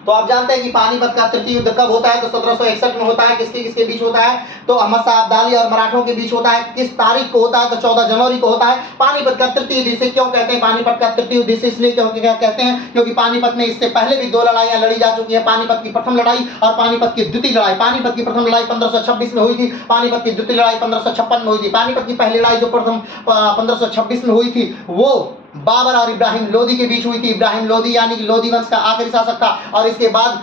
तो आप जानते हैं कि पानीपत का तृतीय युद्ध कब होता है, तो 1761 में होता है। किसके किसके बीच होता है, तो अहमद शाह अब्दाली और मराठों के बीच होता है। किस तारीख को होता है, तो 14 जनवरी को होता है। पानीपत का तृतीय युद्ध इसे क्यों कहते हैं, पानीपत का तृतीय युद्ध इसलिए क्योंकि क्या कहते हैं, क्योंकि पानीपत में इससे पहले भी 2 लड़ाइयां लड़ी जा चुकी है। पानीपत की प्रथम लड़ाई और पानीपत की द्वितीय लड़ाई। पानीपत की प्रथम लड़ाई 1526 में हुई थी, पानीपत की द्वितीय लड़ाई 1556 में हुई थी। पानीपत की पहली लड़ाई जो प्रथम 1526 में हुई थी, वो बाबर और इब्राहिम लोदी के बीच हुई थी। इब्राहिम लोदी यानी कि लोदी वंश का आखिरी शासक था, और इसके बाद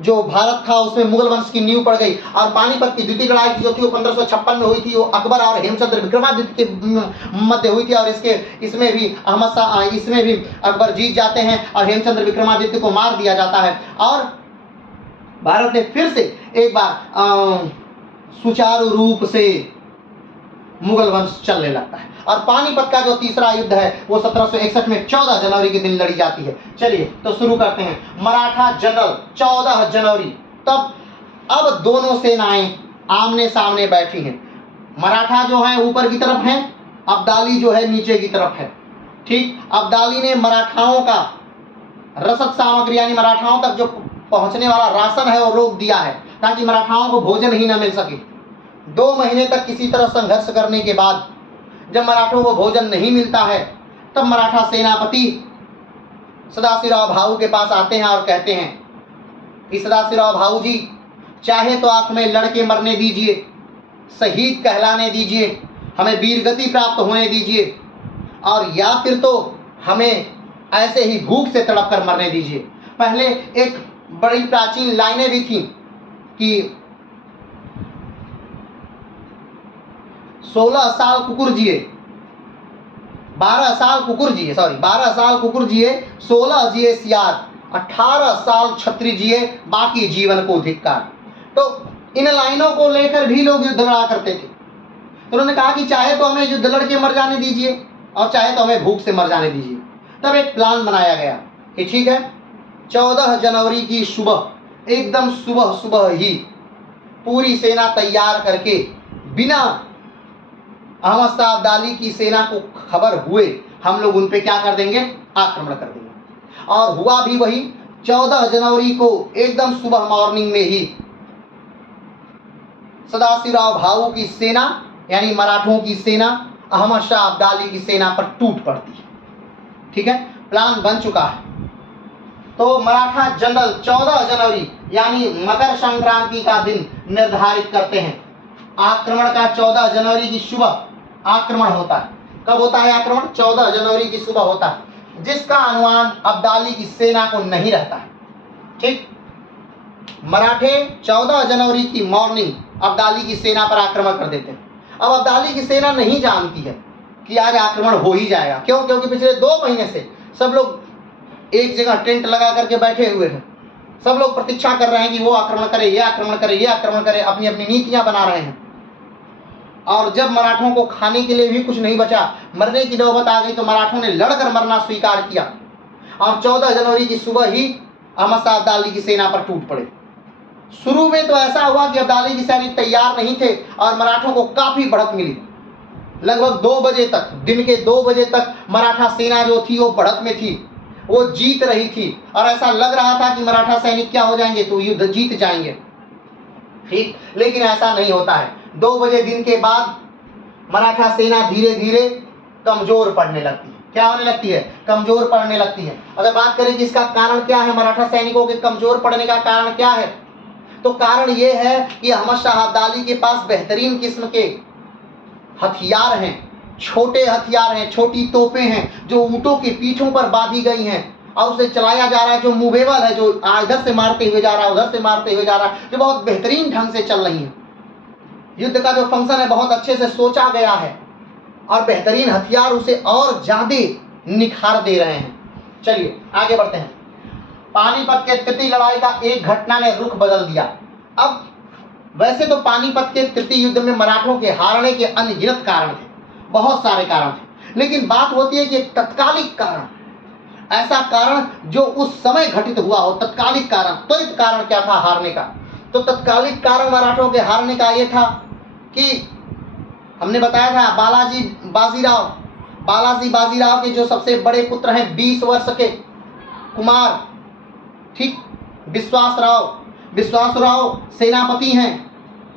जो भारत था उसमें मुगल वंश की नींव पड़ गई। और पानीपत की द्वितीय लड़ाई जो थी वो 1556 में हुई थी, वो अकबर और हेमचंद्र विक्रमादित्य के मध्य हुई थी। और इसमें भी अहमद शाह, इसमें भी अकबर जीत जाते हैं और हेमचंद्र विक्रमादित्य को मार दिया जाता है, और भारत ने फिर से एक बार सुचारू रूप से मुगल वंश चलने लगता है। और पानीपत का जो तीसरा युद्ध है वो 1761 में 14 जनवरी के दिन लड़ी जाती है। चलिए तो शुरू करते हैं। मराठा जनरल 14 जनवरी, तब अब दोनों सेनाएं आमने सामने बैठी हैं। मराठा जो है ऊपर की तरफ है, अब्दाली जो है नीचे की तरफ है। ठीक, अब्दाली ने मराठाओं का रसद सामग्री यानी मराठाओं तक जो पहुंचने वाला राशन है वो रोक दिया है, ताकि मराठाओं को भोजन ही न मिल सके। 2 महीने तक किसी तरह संघर्ष करने के बाद जब मराठों को भोजन नहीं मिलता है, तब मराठा सेनापति सदाशिवराव भाऊ के पास आते हैं और कहते हैं कि सदाशिवराव भाऊ जी, चाहे तो आप हमें लड़के मरने दीजिए, शहीद कहलाने दीजिए, हमें वीरगति प्राप्त होने दीजिए, और या फिर तो हमें ऐसे ही भूख से तड़प कर मरने दीजिए। पहले एक बड़ी प्राचीन लाइनें भी थी कि 16 साल कुकुर जिए, 12 साल कुकुर जिए, 16 जिए सियार, 18 साल छत्री जिए, बाकी जीवन को धिक्कार। तो इन लाइनों को लेकर भी लोग युद्ध लड़ा करते थे। तो उन्होंने कहा कि चाहे तो हमें युद्ध लड़के मर जाने दीजिए, और चाहे तो हमें भूख से मर जाने दीजिए। तब एक प्लान बनाया गया कि ठीक है, 14 जनवरी की सुबह, एकदम सुबह सुबह ही पूरी सेना तैयार करके बिना अहमद शाह अब्दाली की सेना को खबर हुए, हम लोग उन पे क्या कर देंगे, आक्रमण कर देंगे। और हुआ भी वही। 14 जनवरी को एकदम सुबह मॉर्निंग में ही सदाशिवराव भाऊ की सेना यानी मराठों की सेना अहमद शाह अब्दाली की सेना पर टूट पड़ती है। ठीक है, प्लान बन चुका है। तो मराठा जनरल 14 जनवरी यानी मकर संक्रांति का दिन निर्धारित करते हैं। आक्रमण का 14 जनवरी की सुबह आक्रमण होता है। कब होता है आक्रमण? 14 जनवरी की सुबह होता है, जिसका अनुमान अब्दाली की सेना को नहीं रहता है। ठीक, मराठे 14 जनवरी की मॉर्निंग अब्दाली की सेना पर आक्रमण कर देते हैं। अब अब्दाली की सेना नहीं जानती है कि आज आक्रमण हो ही जाएगा। क्यों? क्योंकि पिछले 2 महीने से सब लोग एक जगह टेंट लगा करके बैठे हुए हैं। सब लोग प्रतीक्षा कर रहे हैं कि वो आक्रमण करे, ये आक्रमण करे, ये आक्रमण करे, अपनी अपनी नीतियां बना रहे हैं। और जब मराठों को खाने के लिए भी कुछ नहीं बचा, मरने की नौबत आ गई, तो मराठों ने लड़कर मरना स्वीकार किया और 14 जनवरी की सुबह ही अहमद शाह अब्दाली की सेना पर टूट पड़े। शुरू में तो ऐसा हुआ कि अब्दाली की सैनिक तैयार नहीं थे और मराठों को काफी बढ़त मिली। लगभग 2 बजे तक, दिन के 2 बजे तक मराठा सेना जो थी वो बढ़त में थी, वो जीत रही थी और ऐसा लग रहा था कि मराठा सैनिक क्या हो जाएंगे, तो युद्ध जीत जाएंगे। ठीक, लेकिन ऐसा नहीं होता है। 2 बजे दिन के बाद मराठा सेना धीरे धीरे कमजोर पड़ने लगती है। क्या होने लगती है? कमजोर पड़ने लगती है। अगर बात करें कि इसका कारण क्या है, मराठा सैनिकों के कमजोर पड़ने का कारण क्या है, तो कारण यह है कि अहमद शाह अब्दाली के पास बेहतरीन किस्म के हथियार हैं, छोटे हथियार हैं, छोटी तोपें हैं जो ऊंटों के पीठों पर बांधी गई हैं और उसे चलाया जा रहा है, जो मूवेबल है, जो इधर से मारते हुए जा रहा है, उधर से मारते हुए जा रहा है, जो बहुत बेहतरीन ढंग से चल रही है। युद्ध का जो फंक्शन है बहुत अच्छे से सोचा गया है और बेहतरीन हथियार उसे और ज्यादा निखार दे रहे हैं। चलिए आगे बढ़ते हैं। पानीपत के तृतीय लड़ाई का एक घटना ने रुख बदल दिया। अब वैसे तो पानीपत के तृतीय युद्ध में मराठों के हारने के अनगिनत कारण थे, बहुत सारे कारण थे, लेकिन बात होती है कि एक तत्कालिक कारण, ऐसा कारण जो उस समय घटित हुआ हो, तत्कालिक कारण, त्वरित कारण क्या था हारने का? तो तत्कालिक कारण मराठों के हारने का यह था कि हमने बताया था बालाजी बाजीराव के जो सबसे बड़े पुत्र हैं 20 वर्ष के कुमार, ठीक, विश्वासराव सेनापति हैं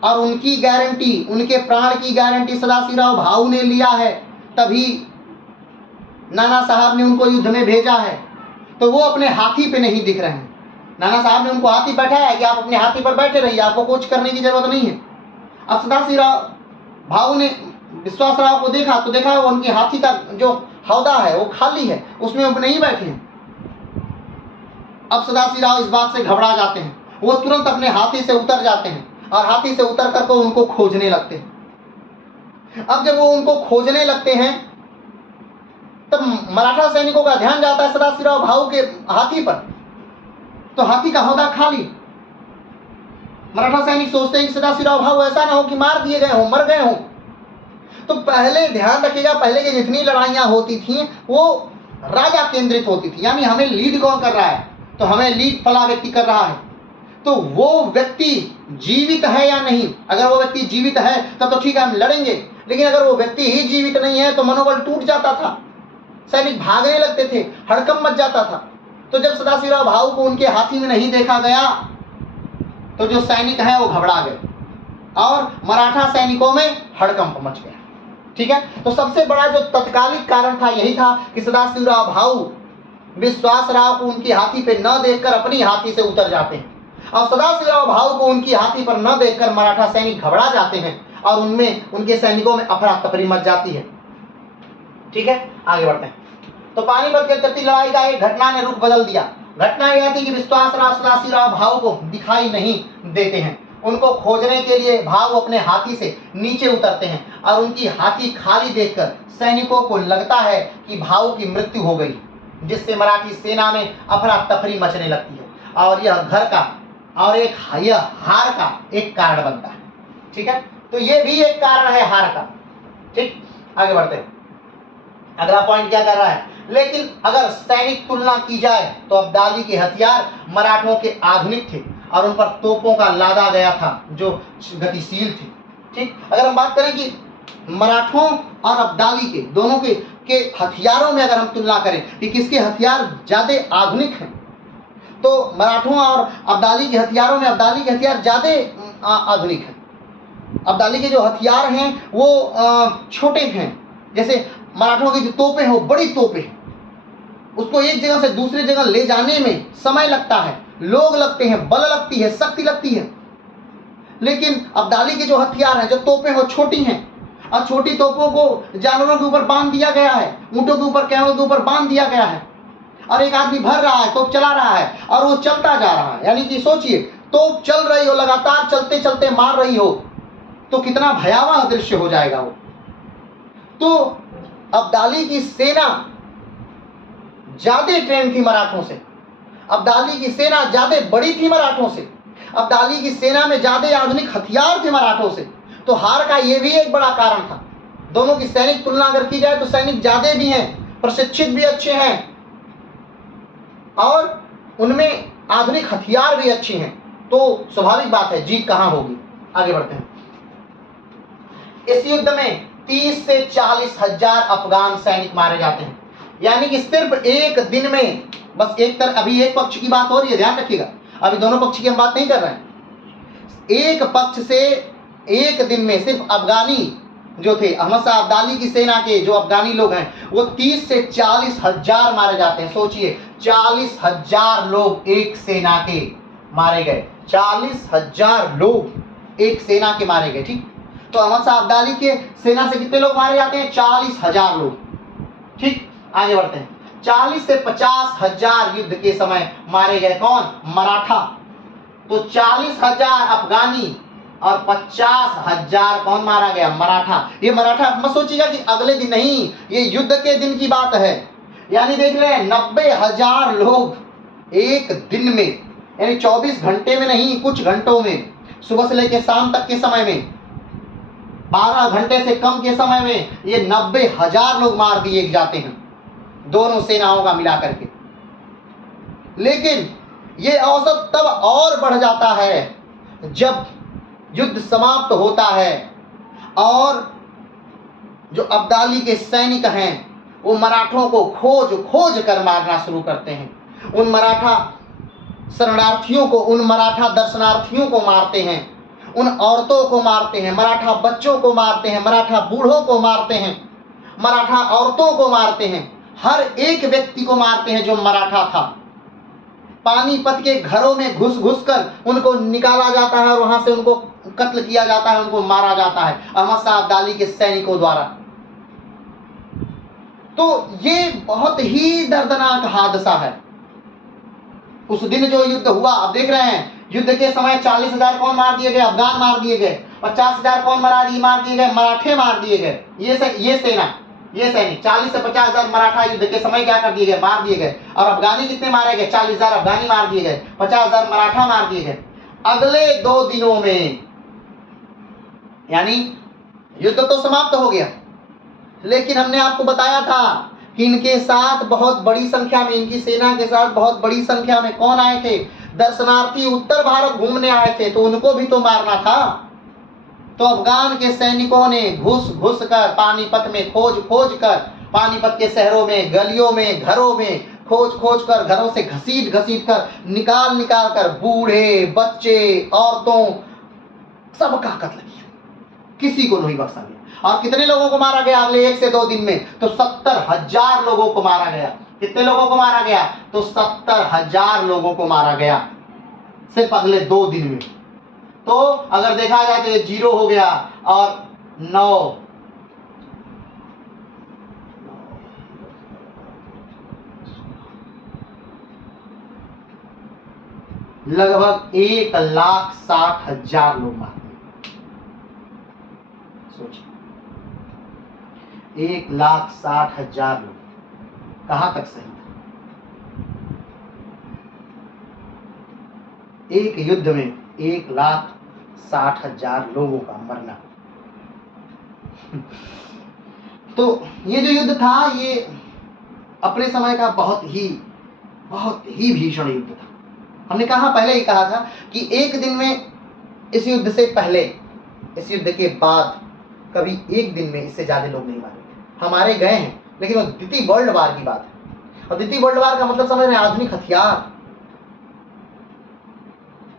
और उनकी गारंटी, उनके प्राण की गारंटी सदाशिवराव भाऊ ने लिया है, तभी नाना साहब ने उनको युद्ध में भेजा है। तो वो अपने हाथी पे नहीं दिख रहे हैं। नाना साहब ने उनको हाथी बैठाया है कि आप अपने हाथी पर बैठे रहिए, आपको कुछ करने की जरूरत नहीं है। अब सदाशिवराव भाऊ ने विश्वासराव को देखा तो देखा वो उनके हाथी का जो हौदा है वो खाली है, उसमें वो नहीं बैठे हैं। अब सदाशिवराव इस बात से घबरा जाते हैं, वो तुरंत अपने हाथी से उतर जाते हैं और हाथी से उतर कर उनको खोजने लगते हैं। अब जब वो उनको खोजने लगते हैं तब मराठा सैनिकों का ध्यान जाता है सदाशिवराव भाऊ के हाथी पर, तो हाथी का हौदा खाली। मराठा सैनिक सोचते हैं कि सदाशिवराव भाऊ ऐसा ना हो कि मार दिए गए हों, मर गए हों। तो पहले ध्यान रखिएगा, पहले की जितनी लड़ाइयां होती थी वो राजा केंद्रित होती थी, यानी हमें लीड कौन कर रहा है, तो हमें लीड फला व्यक्ति कर रहा है, तो वो व्यक्ति जीवित है या नहीं। अगर वो व्यक्ति जीवित है तब तो ठीक है, हम लड़ेंगे, लेकिन अगर वो व्यक्ति ही जीवित नहीं है तो मनोबल टूट जाता था, सैनिक भागने लगते थे, हड़कंप मच जाता था। तो जब सदाशिवराव भाऊ को उनके हाथी में नहीं देखा गया तो जो सैनिक हैं वो घबरा गए और मराठा सैनिकों में हड़कंप मच गया। ठीक है, तो सबसे बड़ा जो तत्कालिक कारण था यही था कि सदाशिवराव भाऊ विश्वासराव को उनकी हाथी पे न देखकर अपनी हाथी से उतर जाते हैं और सदाशिवराव भाऊ को उनकी हाथी पर न देखकर मराठा सैनिक घबरा जाते हैं और उनमें, उनके सैनिकों में अफरा तफरी मच जाती है। ठीक है, आगे बढ़ते हैं। तो पानीपत के तृतीय लड़ाई का एक घटना ने रुख बदल दिया। घटना यह थी कि विश्वासराव सदाशिवराव भाऊ को दिखाई नहीं देते हैं। उनको खोजने के लिए भाऊ अपने हाथी से नीचे उतरते हैं और उनकी हाथी खाली देखकर सैनिकों को लगता है कि भाऊ की मृत्यु हो गई, जिससे मराठी सेना में अफरा तफरी मचने लगती है और यह घर का और यह हार का एक कारण बनता है। ठीक है, तो यह भी एक कारण है हार का। ठीक, आगे बढ़ते हैं। अगला पॉइंट क्या कर रहा है, लेकिन अगर सैनिक तुलना की जाए तो अब्दाली के हथियार मराठों के आधुनिक थे और उन पर तोपों का लादा गया था जो गतिशील थे। ठीक, अगर हम बात करें कि मराठों और अब्दाली के दोनों के हथियारों में अगर हम तुलना करें कि किसके हथियार ज़्यादा आधुनिक हैं, तो मराठों और अब्दाली के हथियारों में अब्दाली के हथियार ज़्यादा आधुनिक हैं। अब्दाली के जो हथियार हैं वो छोटे हैं। जैसे मराठों की जो तोपें हैं वो बड़ी तोपें हैं, उसको एक जगह से दूसरी जगह ले जाने में समय लगता है, लोग लगते हैं, बल लगती है, शक्ति लगती है। लेकिन अब्दाली के जो हथियार हैं, जो तोपें वो छोटी हैं, और छोटी तोपों को जानवरों के ऊपर बांध दिया गया है, ऊंटों के ऊपर, कैमलों के ऊपर बांध दिया गया है, और एक आदमी भर रहा है, तोप चला रहा है और वो चलता जा रहा है। यानी कि सोचिए, तोप चल रही हो, लगातार चलते चलते मार रही हो, तो कितना भयावह दृश्य हो जाएगा वो। तो अब्दाली की सेना ज्यादा ट्रेन थी मराठों से, अब्दाली की सेना ज्यादा बड़ी थी मराठों से, अब्दाली की सेना में ज्यादा आधुनिक हथियार थे मराठों से। तो हार का यह भी एक बड़ा कारण था। दोनों की सैनिक तुलना अगर की जाए तो सैनिक ज्यादा भी हैं, प्रशिक्षित भी अच्छे हैं, और उनमें आधुनिक हथियार भी अच्छे हैं, तो स्वाभाविक बात है जीत कहां होगी। आगे बढ़ते हैं। इस युद्ध में 30 से 40 हजार अफगान सैनिक मारे जाते हैं। यानी कि सिर्फ एक दिन में, बस एक तरफ, अभी एक पक्ष की बात हो रही है, ध्यान रखिएगा, अभी दोनों पक्ष की हम बात नहीं कर रहे हैं। एक पक्ष से एक दिन में सिर्फ अफगानी जो थे, अहमद शाह अब्दाली की सेना के जो अफगानी लोग हैं, वो 30 से 40 हजार मारे जाते हैं। सोचिए, 40 हजार लोग एक सेना के मारे गए, 40 हजार लोग एक सेना के मारे गए। ठीक, तो अहमद शाह अब्दाली के सेना से कितने लोग मारे जाते हैं? 40 हजार लोग। ठीक, आगे बढ़ते हैं। 40 से 50 हजार युद्ध के समय मारे गए कौन? मराठा। तो 40 हजार अफगानी और 50 हजार कौन मारा गया? मराठा। ये मराठा मत सोचिएगा कि अगले दिन, नहीं, ये युद्ध के दिन की बात है। यानी देख रहे हैं, 90 हजार लोग एक दिन में, यानी 24 घंटे में नहीं, कुछ घंटों में, सुबह से लेकर शाम तक के समय में, 12 घंटे से कम के समय में ये 90 हजार लोग मार दिए जाते हैं, दोनों सेनाओं का मिलाकर के। लेकिन ये औसत तब और बढ़ जाता है जब युद्ध समाप्त होता है और जो अब्दाली के सैनिक हैं वो मराठों को खोज खोज कर मारना शुरू करते हैं। उन मराठा शरणार्थियों को, उन मराठा दर्शनार्थियों को मारते हैं, उन औरतों को मारते हैं, मराठा बच्चों को मारते हैं, मराठा बूढ़ों को मारते हैं, मराठा औरतों को मारते हैं, हर एक व्यक्ति को मारते हैं जो मराठा था। पानीपत के घरों में घुस घुस कर उनको निकाला जाता है और वहां से उनको कत्ल किया जाता है, उनको मारा जाता है अहमद शाह अब्दाली के सैनिकों द्वारा। तो ये बहुत ही दर्दनाक हादसा है। उस दिन जो युद्ध हुआ, आप देख रहे हैं, युद्ध के समय 40 हजार कौन मार दिए गए? अफगान मार दिए गए। 50 हजार कौन मार दिए गए? मराठे मार दिए गए। ये सेना, ये सैनिक 40 से 50 हजार मराठा युद्ध के समय क्या कर दिए गए? मार दिए गए। और अफगानी कितने मारे गए? 40 हजार अफगानी मार दिए गए, 50 हजार मराठा मार दिए गए। अगले 2 दिनों में, यानी युद्ध तो समाप्त हो गया, लेकिन हमने आपको बताया था कि इनके साथ बहुत बड़ी संख्या में, इनकी सेना के साथ बहुत बड़ी संख्या में कौन आए थे? दर्शनार्थी उत्तर भारत घूमने आए थे, तो उनको भी तो मारना था। तो अफगान के सैनिकों ने घुस घुस कर पानीपत में खोज खोज कर, पानीपत के शहरों में, गलियों में, घरों में खोज खोज कर, घरों से घसीट घसीट कर, निकाल निकाल कर बूढ़े, बच्चे, औरतों, सबका कत्ल किया, किसी को नहीं बख्शा गया। और कितने लोगों को मारा गया अगले 1 से 2 दिन में? तो 70 हजार लोगों को मारा गया। कितने लोगों को मारा गया? तो 70 हजार लोगों को मारा गया सिर्फ अगले 2 दिन में। तो अगर देखा जाए तो ये 0 हो गया और 9, लगभग 1,60,000 लोग मारे। सोचिए, 1,60,000 लोग, कहां तक सही था? एक युद्ध में 1,60,000 लोगों का मरना। तो ये जो युद्ध था, ये अपने समय का बहुत ही भीषण युद्ध था। हमने पहले ही कहा था कि एक दिन में, इस युद्ध से पहले, इस युद्ध के बाद कभी एक दिन में इससे ज्यादा लोग नहीं मारे गए। हमारे गए हैं, लेकिन वो द्वितीय वर्ल्ड वार की बात है। और द्वितीय वर्ल्ड वार का मतलब समझ रहे हैं, आधुनिक हथियार,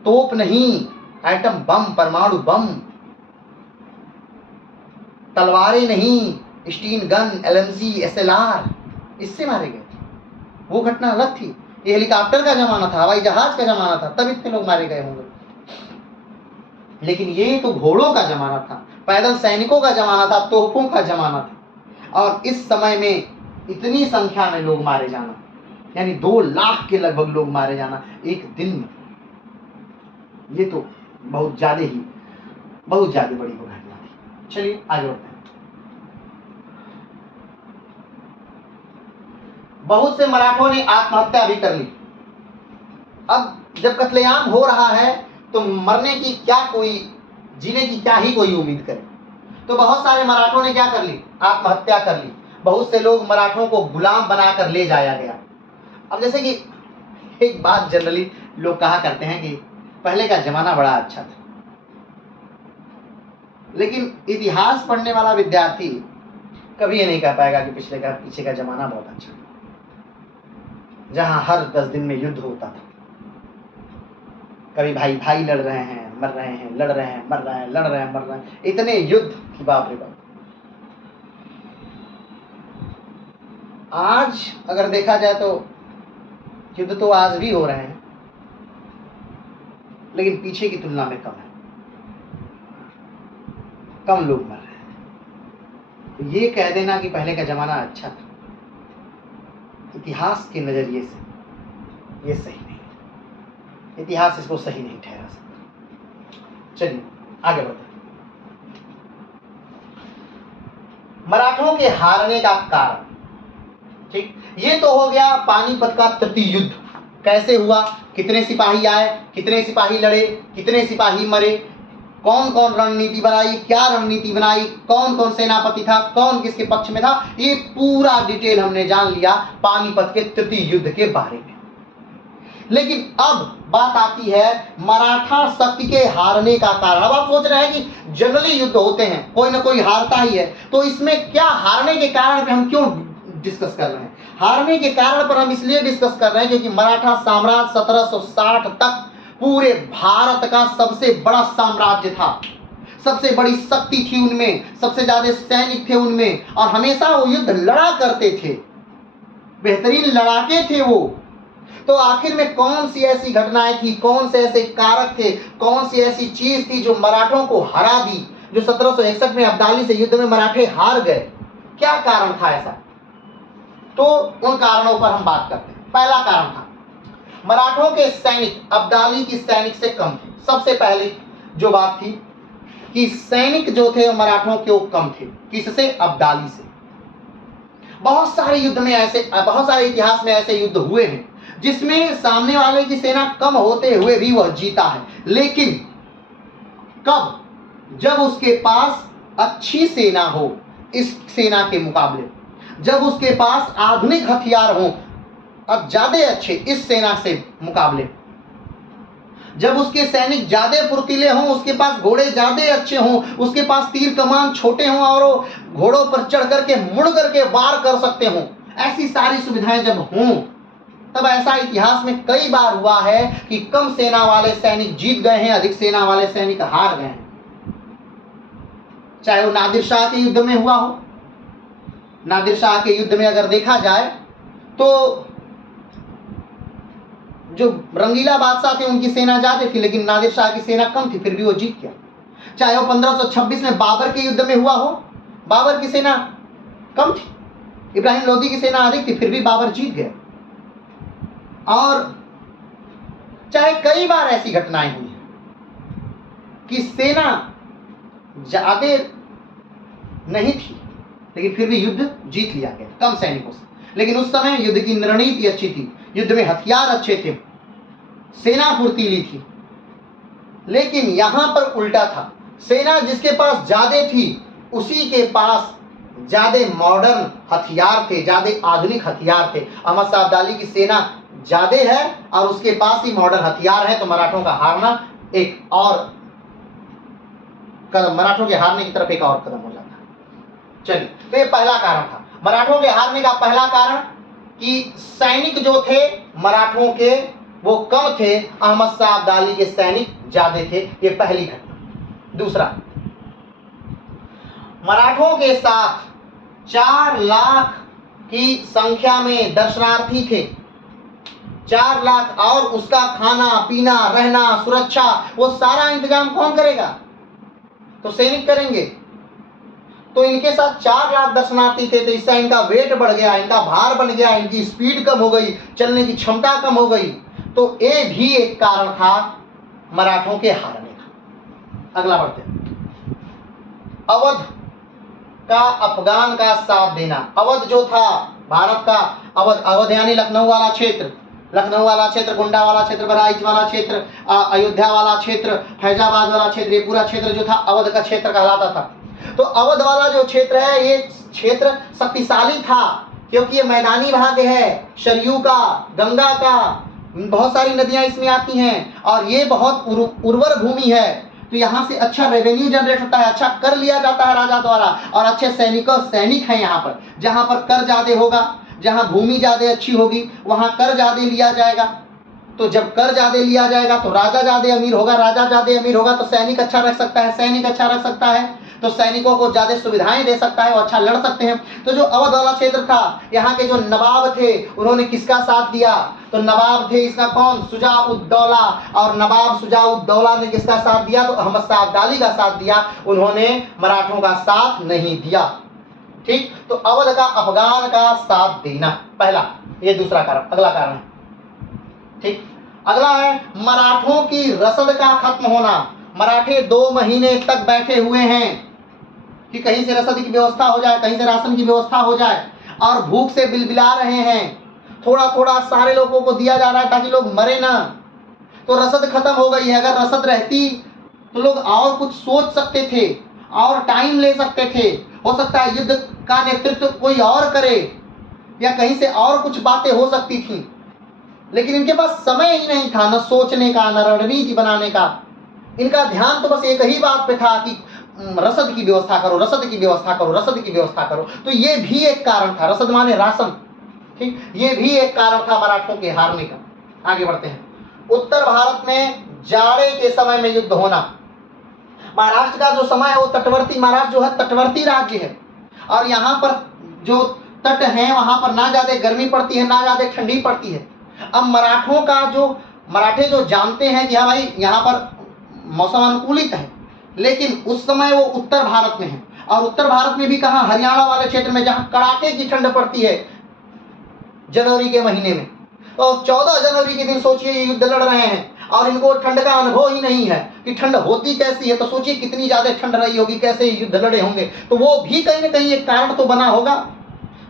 तोप नहीं, एटम बम, परमाणु बम, तलवारें नहीं, स्टीन गन, एलएमजी, एसएलआर, इससे मारे गए। वो घटना अलग थी। ये हेलीकॉप्टर का जमाना था, हवाई जहाज का जमाना था, तब इतने लोग मारे गए होंगे। लेकिन ये तो घोड़ों का जमाना था, पैदल सैनिकों का जमाना था, तोपों का जमाना था। और इस समय में इतनी संख्या में लोग मारे जाना, यानी 2 लाख के लगभग लोग मारे जाना एक दिन में, ये तो बहुत ज्यादा बड़ी घटना थी। चलिए आगे बढ़ते हैं। बहुत से मराठों ने आत्महत्या भी कर ली। अब जब कत्लेआम हो रहा है तो मरने की क्या कोई, जीने की क्या ही कोई उम्मीद करे। तो बहुत सारे मराठों ने क्या कर ली, आत्महत्या कर ली। बहुत से लोग मराठों को गुलाम बनाकर ले जाया गया। अब जैसे कि एक बात जनरली लोग कहा करते हैं कि पहले का जमाना बड़ा अच्छा था, लेकिन इतिहास पढ़ने वाला विद्यार्थी कभी ये नहीं कह पाएगा कि पीछे का जमाना बहुत अच्छा था, जहां हर 10 दिन में युद्ध होता था। कभी भाई भाई लड़ रहे हैं, मर रहे हैं, लड़ रहे हैं, मर रहे हैं, लड़ रहे हैं, मर रहे हैं, इतने युद्ध की बाप रे बाप। आज अगर देखा जाए तो युद्ध तो आज भी हो रहे हैं, लेकिन पीछे की तुलना में कम है, कम लोग मर रहे हैं। ये कह देना कि पहले का जमाना अच्छा था, इतिहास के नजरिए से ये सही नहीं, इतिहास इसको सही नहीं ठहरा सकता। चलिए आगे बढ़ते हैं। मराठों के हारने का कारण, ठीक, ये तो हो गया पानीपत का तृतीय युद्ध। कैसे हुआ, कितने सिपाही आए, कितने सिपाही लड़े, कितने सिपाही मरे, कौन कौन रणनीति बनाई, क्या रणनीति बनाई, कौन कौन सेनापति था, कौन किसके पक्ष में था, ये पूरा डिटेल हमने जान लिया पानीपत के तृतीय युद्ध के बारे में। लेकिन अब बात आती है मराठा शक्ति के हारने का कारण। अब आप सोच रहे हैं कि जनरली युद्ध होते हैं, कोई ना कोई हारता ही है, तो इसमें क्या हारने के कारण पे हम क्यों डिस्कस कर रहे हैं? हारने के कारण पर हम इसलिए डिस्कस कर रहे हैं क्योंकि मराठा साम्राज्य 1760 तक पूरे भारत का सबसे बड़ा साम्राज्य था, सबसे बड़ी शक्ति थी उनमें, सबसे ज्यादा सैनिक थे उनमें, और हमेशा वो युद्ध लड़ा करते थे, बेहतरीन लड़ाके थे वो। तो आखिर में कौन सी ऐसी घटनाएं थी, कौन से ऐसे कारक थे, कौन सी ऐसी चीज थी जो मराठों को हरा दी, जो 1761 में अब्दाली से युद्ध में मराठे हार गए? क्या कारण था ऐसा? तो उन कारणों पर हम बात करते हैं। पहला कारण था मराठों के सैनिक अब्दाली की सैनिक से कम थे। सबसे पहली जो बात थी कि सैनिक जो थे मराठों के वो कम थे। किससे? अब्दाली से। बहुत सारे युद्ध में ऐसे, बहुत सारे इतिहास में ऐसे युद्ध हुए हैं जिसमें सामने वाले की सेना कम होते हुए भी वह जीता है। लेकिन कब? जब उसके पास अच्छी सेना हो इस सेना के मुकाबले, जब उसके पास आधुनिक हथियार हो अब ज्यादा अच्छे इस सेना से मुकाबले, जब उसके सैनिक ज्यादा फुर्तीले हों, उसके पास घोड़े ज्यादा अच्छे हों, उसके पास तीर कमान छोटे हों और वो घोड़ों पर चढ़ करके मुड़ करके वार कर सकते हों, ऐसी सारी सुविधाएं जब हों, तब ऐसा इतिहास में कई बार हुआ है कि कम सेना वाले सैनिक जीत गए हैं, अधिक सेना वाले सैनिक हार गए हैं। चाहे वो नादिर शाह के युद्ध में हुआ हो। नादिर शाह के युद्ध में अगर देखा जाए तो जो रंगीला बादशाह थे उनकी सेना ज्यादा थी, लेकिन नादिर शाह की सेना कम थी, फिर भी वो जीत गया। चाहे वो 1526 में बाबर के युद्ध में हुआ हो, बाबर की सेना कम थी, इब्राहिम लोदी की सेना अधिक थी, फिर भी बाबर जीत गया। और चाहे कई बार ऐसी घटनाएं हुई कि सेना ज्यादा नहीं थी लेकिन फिर भी युद्ध जीत लिया गया कम सैनिकों से। लेकिन उस समय युद्ध की रणनीति अच्छी थी, युद्ध में हथियार अच्छे थे, सेना फुर्तीली थी। लेकिन यहां पर उल्टा था, सेना जिसके पास ज्यादा थी उसी के पास ज्यादा मॉडर्न हथियार थे, ज्यादा आधुनिक हथियार थे। अहमद शाह अब्दाली की सेना ज्यादा है और उसके पास ही मॉडर्न हथियार है, तो मराठों का हारना एक और कदम, मराठों के हारने की तरफ एक और कदम हो जाता है। चलिए, तो ये पहला कारण था मराठों के हारने का। पहला कारण कि सैनिक जो थे मराठों के वो कम थे, अहमद शाह अब्दाली के सैनिक ज्यादा थे, ये पहली घटना। दूसरा, मराठों के साथ 4 लाख की संख्या में दर्शनार्थी थे, 4 लाख, और उसका खाना पीना रहना सुरक्षा वो सारा इंतजाम कौन करेगा? तो सैनिक करेंगे। तो इनके साथ 4 लाख दर्शनार्थी थे, तो इससे इनका वेट बढ़ गया, इनका भार बढ़ गया, इनकी स्पीड कम हो गई, चलने की क्षमता कम हो गई। तो ये भी एक कारण था मराठों के हारने का। अगला बढ़ते हैं, अवध का अफगान का साथ देना। अवध जो था भारत का, अवध यानी लखनऊ वाला क्षेत्र, लखनऊ वाला क्षेत्र, गोंडा वाला क्षेत्र, बहराइच वाला क्षेत्र, अयोध्या वाला क्षेत्र, फैजाबाद वाला क्षेत्र, ये पूरा क्षेत्र जो था अवध का क्षेत्र कहलाता था। तो अवध वाला जो क्षेत्र है ये क्षेत्र शक्तिशाली था, क्योंकि ये मैदानी भाग है, सरयू का, गंगा का, बहुत सारी नदियां इसमें आती हैं, और ये बहुत उर्वर भूमि है। तो यहाँ से अच्छा रेवेन्यू जनरेट होता है, अच्छा कर लिया जाता है राजा द्वारा, और अच्छे सैनिक हैं यहाँ पर। जहाँ पर कर ज्यादा होगा, जहाँ भूमि ज्यादा अच्छी होगी, वहाँ कर ज्यादा लिया जाएगा। तो जब कर ज्यादा लिया जाएगा तो राजा ज्यादा अमीर होगा, राजा ज्यादा अमीर होगा तो सैनिक अच्छा रख सकता है, सैनिक अच्छा रख सकता है तो सैनिकों को ज्यादा सुविधाएं दे सकता है, वो अच्छा लड़ सकते हैं। तो जो अवध वाला क्षेत्र था, यहाँ के जो नवाब थे उन्होंने किसका साथ दिया? तो नवाब थे इसका कौन? शुजा-उद-दौला। और नवाब शुजा-उद-दौला ने किसका साथ दिया? तो अहमद शाह अब्दाली का साथ दिया, उन्होंने मराठों का साथ नहीं दिया। ठीक, तो अवध का अफगान का साथ देना पहला, ये दूसरा कारण। अगला कारण है, ठीक, अगला है मराठों की रसद का खत्म होना। मराठे 2 महीने तक बैठे हुए हैं कि कहीं से रसद की व्यवस्था हो जाए, कहीं से राशन की व्यवस्था हो जाए, और भूख से बिलबिला रहे हैं। थोड़ा थोड़ा सारे लोगों को दिया जा रहा है ताकि लोग मरे ना। तो रसद खत्म हो गई है। अगर रसद रहती तो लोग और कुछ सोच सकते थे और टाइम ले सकते थे। हो सकता है युद्ध का नेतृत्व कोई और करे, या कहीं से और कुछ बातें हो सकती थी, लेकिन इनके पास समय ही नहीं था, न सोचने का, न रणनीति बनाने का। इनका ध्यान तो बस एक ही बात पे था कि रसद की व्यवस्था करो, रसद की व्यवस्था करो, रसद की व्यवस्था करो। तो ये भी एक कारण था, रसद माने राशन। ठीक, ये भी एक कारण था मराठों के हारने का। आगे बढ़ते हैं, उत्तर भारत में जाड़े के समय में युद्ध होना। महाराष्ट्र का जो समय है वो तटवर्ती, महाराष्ट्र जो है तटवर्ती राज्य है, और यहाँ पर जो तट है वहां पर ना ज्यादा गर्मी पड़ती है ना ज्यादा ठंडी पड़ती है। अब मराठों का जो मराठे जो जानते हैं कि हाँ भाई यहाँ पर मौसम अनुकूलित है, लेकिन उस समय वो उत्तर भारत में है, और उत्तर भारत में भी कहाँ, हरियाणा वाले क्षेत्र में, जहाँ कड़ाके की ठंड पड़ती है जनवरी के महीने में। तो 14 जनवरी के दिन सोचिए ये युद्ध लड़ रहे हैं, और इनको ठंड का अनुभव ही नहीं है कि ठंड होती कैसी है। तो सोचिए कितनी ज्यादा ठंड रही होगी, कैसे युद्ध लड़े होंगे। तो वो भी कहीं ना कहीं एक कारण तो बना होगा।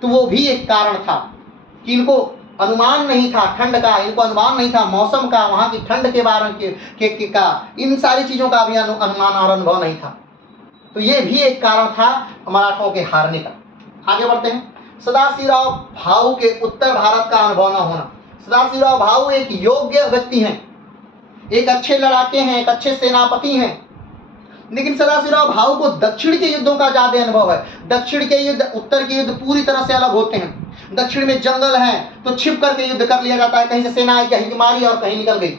तो वो भी एक कारण था कि इनको अनुमान नहीं था ठंड का, इनको अनुमान नहीं था मौसम का, वहां की ठंड के बारे का, इन सारी चीजों का भी अनुमान और अनुभव नहीं था। तो ये भी एक कारण था मराठों के हारने का। आगे बढ़ते हैं, सदाशिवराव भाऊ के उत्तर भारत का अनुभव न होना। सदाशिवराव भाऊ एक योग्य व्यक्ति हैं, एक अच्छे लड़ाके हैं, एक अच्छे सेनापति हैं, लेकिन सदाशिवराव भाऊ को दक्षिण के युद्धों का ज्यादा अनुभव है। दक्षिण के युद्ध उत्तर के युद्ध पूरी तरह से अलग होते हैं। दक्षिण में जंगल है तो छिप करके युद्ध कर लिया जाता है, कहीं से सेना आई, कहीं की मारी और कहीं निकल गई।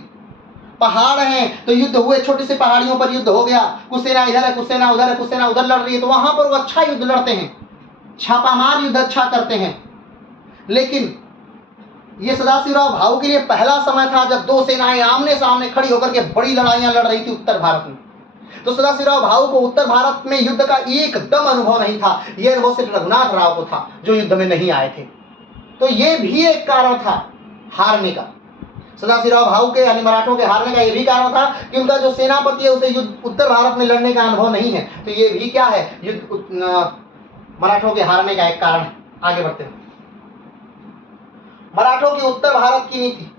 पहाड़ हैं तो युद्ध हुए, छोटी सी पहाड़ियों पर युद्ध हो गया, कुछ सेना इधर है, कुछ सेना उधर है, कुछ सेना उधर लड़ रही है, तो वहां पर वो अच्छा युद्ध लड़ते हैं, छापामार युद्ध अच्छा करते हैं। लेकिन ये सदाशिवराव भाऊ के लिए पहला समय था जब 2 सेनाएं आमने सामने खड़ी होकर के बड़ी लड़ाइयां लड़ रही थी उत्तर भारत में। तो सदाशिवराव भाऊ को उत्तर भारत में युद्ध का एकदम अनुभव नहीं था। यह अनुभव सिर्फ रघुनाथ राव को था जो युद्ध में नहीं आए थे। तो ये भी एक कारण था हारने का। सदाशिवराव भाऊ के यानी मराठों के हारने का यह भी कारण था कि उनका जो सेनापति है उसे युद्ध उत्तर भारत में लड़ने का अनुभव नहीं है। तो ये भी क्या है, युद्ध मराठों के हारने का एक कारण है। आगे बढ़ते हैं, मराठों की उत्तर भारत की नीति।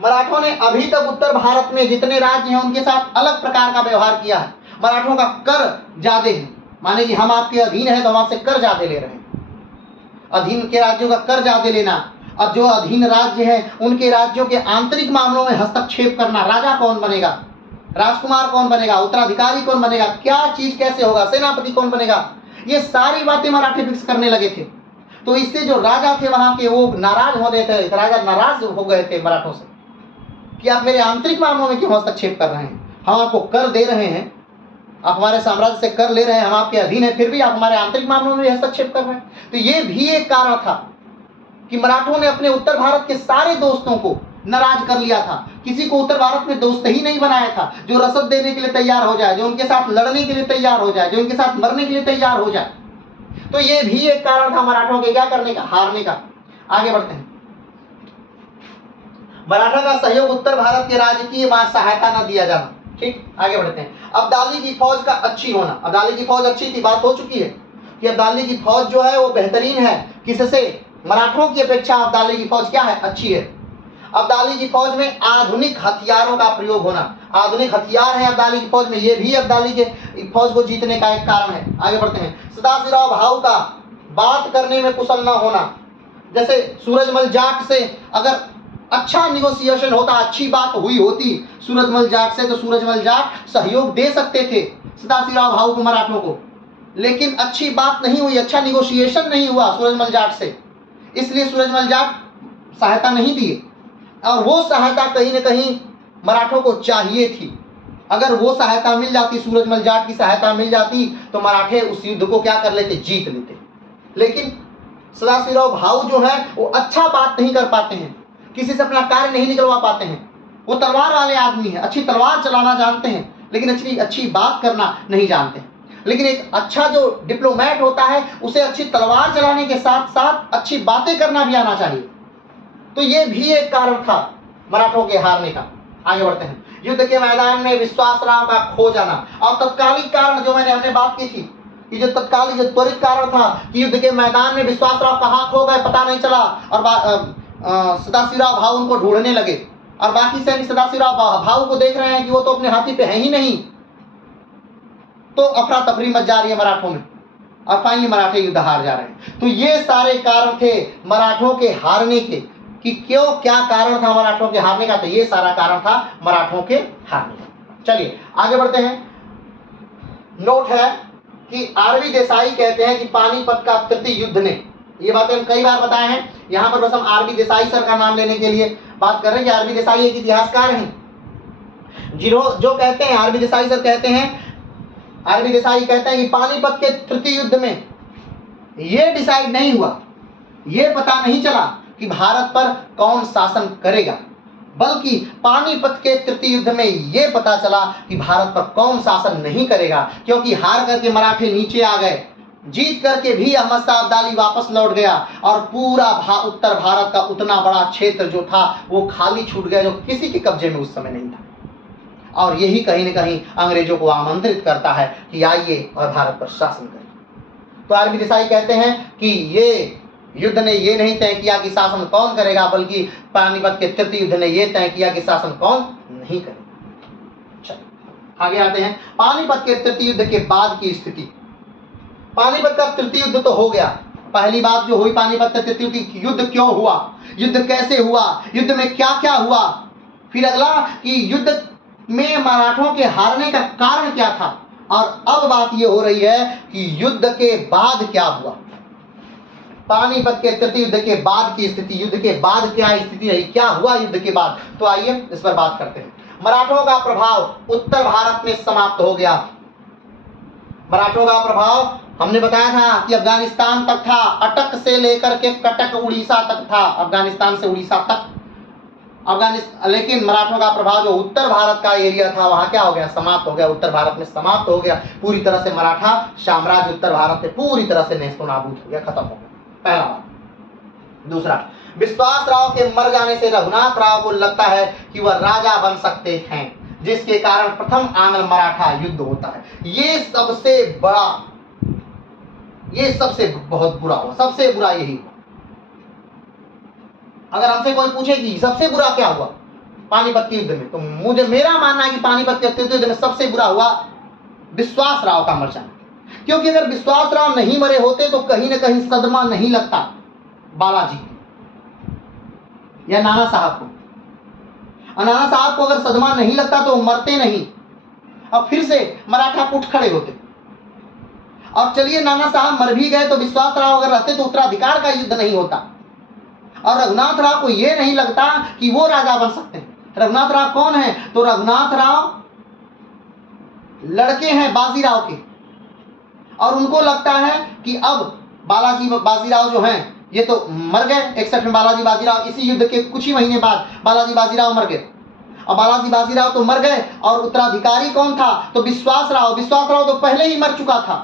मराठों ने अभी तक उत्तर भारत में जितने राज्य हैं उनके साथ अलग प्रकार का व्यवहार किया है। मराठों का कर ज्यादा है, माने कि हम आपके अधीन हैं तो हम आपसे कर ज्यादा ले रहे हैं। अधीन के राज्यों का कर ज्यादा लेना, और जो अधीन राज्य हैं उनके राज्यों के आंतरिक मामलों में हस्तक्षेप करना। राजा कौन बनेगा, राजकुमार कौन बनेगा, उत्तराधिकारी कौन बनेगा, क्या चीज कैसे होगा, सेनापति कौन बनेगा, ये सारी बातें मराठे फिक्स करने लगे थे। तो इससे जो राजा थे वहां के वो नाराज हो गए थे, राजा नाराज हो गए थे मराठों से कि आप मेरे आंतरिक मामलों में क्यों हस्तक्षेप कर रहे हैं, हम आपको कर दे रहे हैं, आप हमारे साम्राज्य से कर ले रहे हैं, हम आपके अधीन है, फिर भी आप हमारे आंतरिक मामलों में हस्तक्षेप कर रहे हैं। तो ये भी एक कारण था कि मराठों ने अपने उत्तर भारत के सारे दोस्तों को नाराज कर लिया था। किसी को उत्तर भारत में दोस्त ही नहीं बनाया था जो रसद देने के लिए तैयार हो जाए, जो उनके साथ लड़ने के लिए तैयार हो जाए, जो उनके साथ मरने के लिए तैयार हो जाए। तो ये भी एक कारण था मराठों के क्या करने का, हारने का। आगे बढ़ते हैं। मराठा का सहयोग उत्तर भारत के राजकीय सहायता न दिया जाना। ठीक, आगे बढ़ते हैं। अब्दाली की फौज का अच्छी होना। अब्दाली की फौज अच्छी थी, बात हो चुकी है कि अब्दाली की फौज जो है वो बेहतरीन है। किससे? मराठों की अपेक्षा अब्दाली की फौज क्या है, अच्छी है। अब्दाली की फौज में आधुनिक हथियारों का प्रयोग होना, आधुनिक हथियार है अब्दाली की फौज में, ये भी अब्दाली के फौज को जीतने का एक कारण है। आगे बढ़ते हैं। सदाशिवराव भाऊ का बात करने में कुशल न होना। जैसे सूरजमल जाट से अगर अच्छा निगोशिएशन होता, अच्छी बात हुई होती सूरजमल जाट से, तो सूरजमल जाट सहयोग दे सकते थे सदाशिवराव भाऊ को, मराठों को। लेकिन अच्छी बात नहीं हुई, अच्छा निगोशिएशन नहीं हुआ सूरजमल जाट से, इसलिए सूरजमल जाट सहायता नहीं दिए। और वो सहायता कहीं न कहीं मराठों को चाहिए थी। अगर वो सहायता मिल जाती, सूरजमल जाट की सहायता मिल जाती, तो मराठे उस युद्ध को क्या कर लेते, जीत लेते। लेकिन सदाशिवराव भाऊ जो है वो अच्छा बात नहीं कर पाते हैं, किसी से अपना कार्य नहीं निकलवा पाते हैं। वो तलवार वाले आदमी हैं, अच्छी तलवार चलाना जानते हैं, लेकिन अच्छी बात करना नहीं जानते। लेकिन एक अच्छा जो डिप्लोमेट होता है उसे अच्छी तलवार चलाने के साथ साथ अच्छी बातें करना भी आना चाहिए। तो ये भी एक कारण था मराठों के हारने का। आगे बढ़ते हैं। युद्ध के मैदान में विश्वासराव का खो जाना। और तत्कालिक कारण जो हमने बात की थी कि जो तत्कालिक जो त्वरित कारण था कि युद्ध के मैदान में विश्वासराव कहाँ खो गए पता नहीं चला, और सदाशिवराव भाऊ उनको ढूंढने लगे, और बाकी सैनिक सदाशिवराव भाऊ को देख रहे हैं कि वो तो अपने हाथी पे है ही नहीं। तो अफरा तफरी मच जा रही है मराठों में, और फाइनली मराठे युद्ध हार जा रहे हैं। तो ये सारे कारण थे मराठों के हारने के, कि क्यों, क्या कारण था मराठों के हारने का, तो ये सारा कारण था मराठों के हारने का। चलिए आगे बढ़ते हैं। नोट है कि आरबी देसाई कहते हैं कि पानीपत का तृतीय युद्ध ने, ये बातें हम कई बार बताए हैं, यहाँ पर बस हम आरबी देसाई सर का नाम लेने के लिए बात कर रहे हैं कि आरबी देसाई एक इतिहासकार हैं जो कहते हैं, आरबी देसाई सर कहते हैं, आरबी देसाई कहते हैं कि पानीपत के तृतीय युद्ध में ये डिसाइड नहीं हुआ, ये पता नहीं चला कि भारत पर कौन शासन करेगा, बल्कि पानीपत के तृतीय युद्ध में यह पता चला कि भारत पर कौन शासन नहीं करेगा। क्योंकि हार करके मराठे नीचे आ गए, जीत करके भी अहमद शाह अब्दाली वापस लौट गया, और पूरा उत्तर भारत का उतना बड़ा क्षेत्र जो था वो खाली छूट गया, जो किसी के कब्जे में उस समय नहीं था। और यही कहीं न कहीं अंग्रेजों को आमंत्रित करता है कि आइए और भारत पर शासन करें। तो आरबी देसाई कहते हैं कि ये युद्ध ने ये नहीं तय किया कि शासन कौन करेगा, बल्कि पानीपत के तृतीय युद्ध ने ये तय किया कि शासन कौन नहीं करेगा। चलो आगे आते हैं। पानीपत के तृतीय युद्ध के बाद की स्थिति। पानीपत का तृतीय युद्ध तो हो गया, पहली बात जो हुई पानीपत का तृतीय युद्ध क्यों हुआ, युद्ध कैसे हुआ, युद्ध में क्या क्या हुआ। फिर अगला कि युद्ध में मराठों के हारने का कारण क्या था, और अब बात ये हो रही है कि युद्ध के बाद क्या हुआ, पानीपत के तृतीय युद्ध के बाद की स्थिति, युद्ध के बाद क्या स्थिति रही, क्या हुआ युद्ध के बाद। तो आइए इस पर बात करते हैं। मराठों का प्रभाव उत्तर भारत में समाप्त हो गया। मराठों का प्रभाव हमने बताया था कि अफगानिस्तान तक था, अटक से लेकर के कटक उड़ीसा तक था, अफगानिस्तान से उड़ीसा तक लेकिन मराठों का प्रभाव जो उत्तर भारत का एरिया था वहां क्या हो गया, समाप्त हो गया, उत्तर भारत में समाप्त हो गया। पूरी तरह से मराठा साम्राज्य उत्तर भारत में पूरी तरह से नेस्तनाबूद हो गया, खत्म हो गया, पहला बात। दूसरा, विश्वासराव के मर जाने से रघुनाथ राव को लगता है कि वह राजा बन सकते हैं, जिसके कारण प्रथम आंग्ल मराठा युद्ध होता है। ये सबसे बहुत बुरा हुआ, सबसे बुरा यही हुआ। अगर हमसे कोई पूछे कि सबसे बुरा क्या हुआ पानीपत के युद्ध में, तो मेरा मानना है कि पानीपत के युद्ध में सबसे बुरा हुआ विश्वासराव का मर जाना। क्योंकि अगर विश्वासराव नहीं मरे होते तो कहीं ना कहीं सदमा नहीं लगता बालाजी या नाना साहब को। नाना साहब को अगर सदमा नहीं लगता तो मरते नहीं, अब फिर से मराठा उठ खड़े होते। और चलिए नाना साहब मर भी गए तो विश्वास राव अगर रहते तो उत्तराधिकार का युद्ध नहीं होता। और रघुनाथ राव को यह नहीं लगता कि वो राजा बन सकते हैं। रघुनाथ राव कौन है? तो रघुनाथ राव लड़के हैं बाजीराव के, और उनको लगता है कि अब बाजीराव जो हैं ये तो मर गए। 61 में बालाजी बाजीराव, इसी युद्ध के कुछ ही महीने बाद बालाजी बाजीराव मर गए। अब बालाजी बाजीराव तो मर गए और उत्तराधिकारी कौन था? तो विश्वास राव तो पहले ही मर चुका था।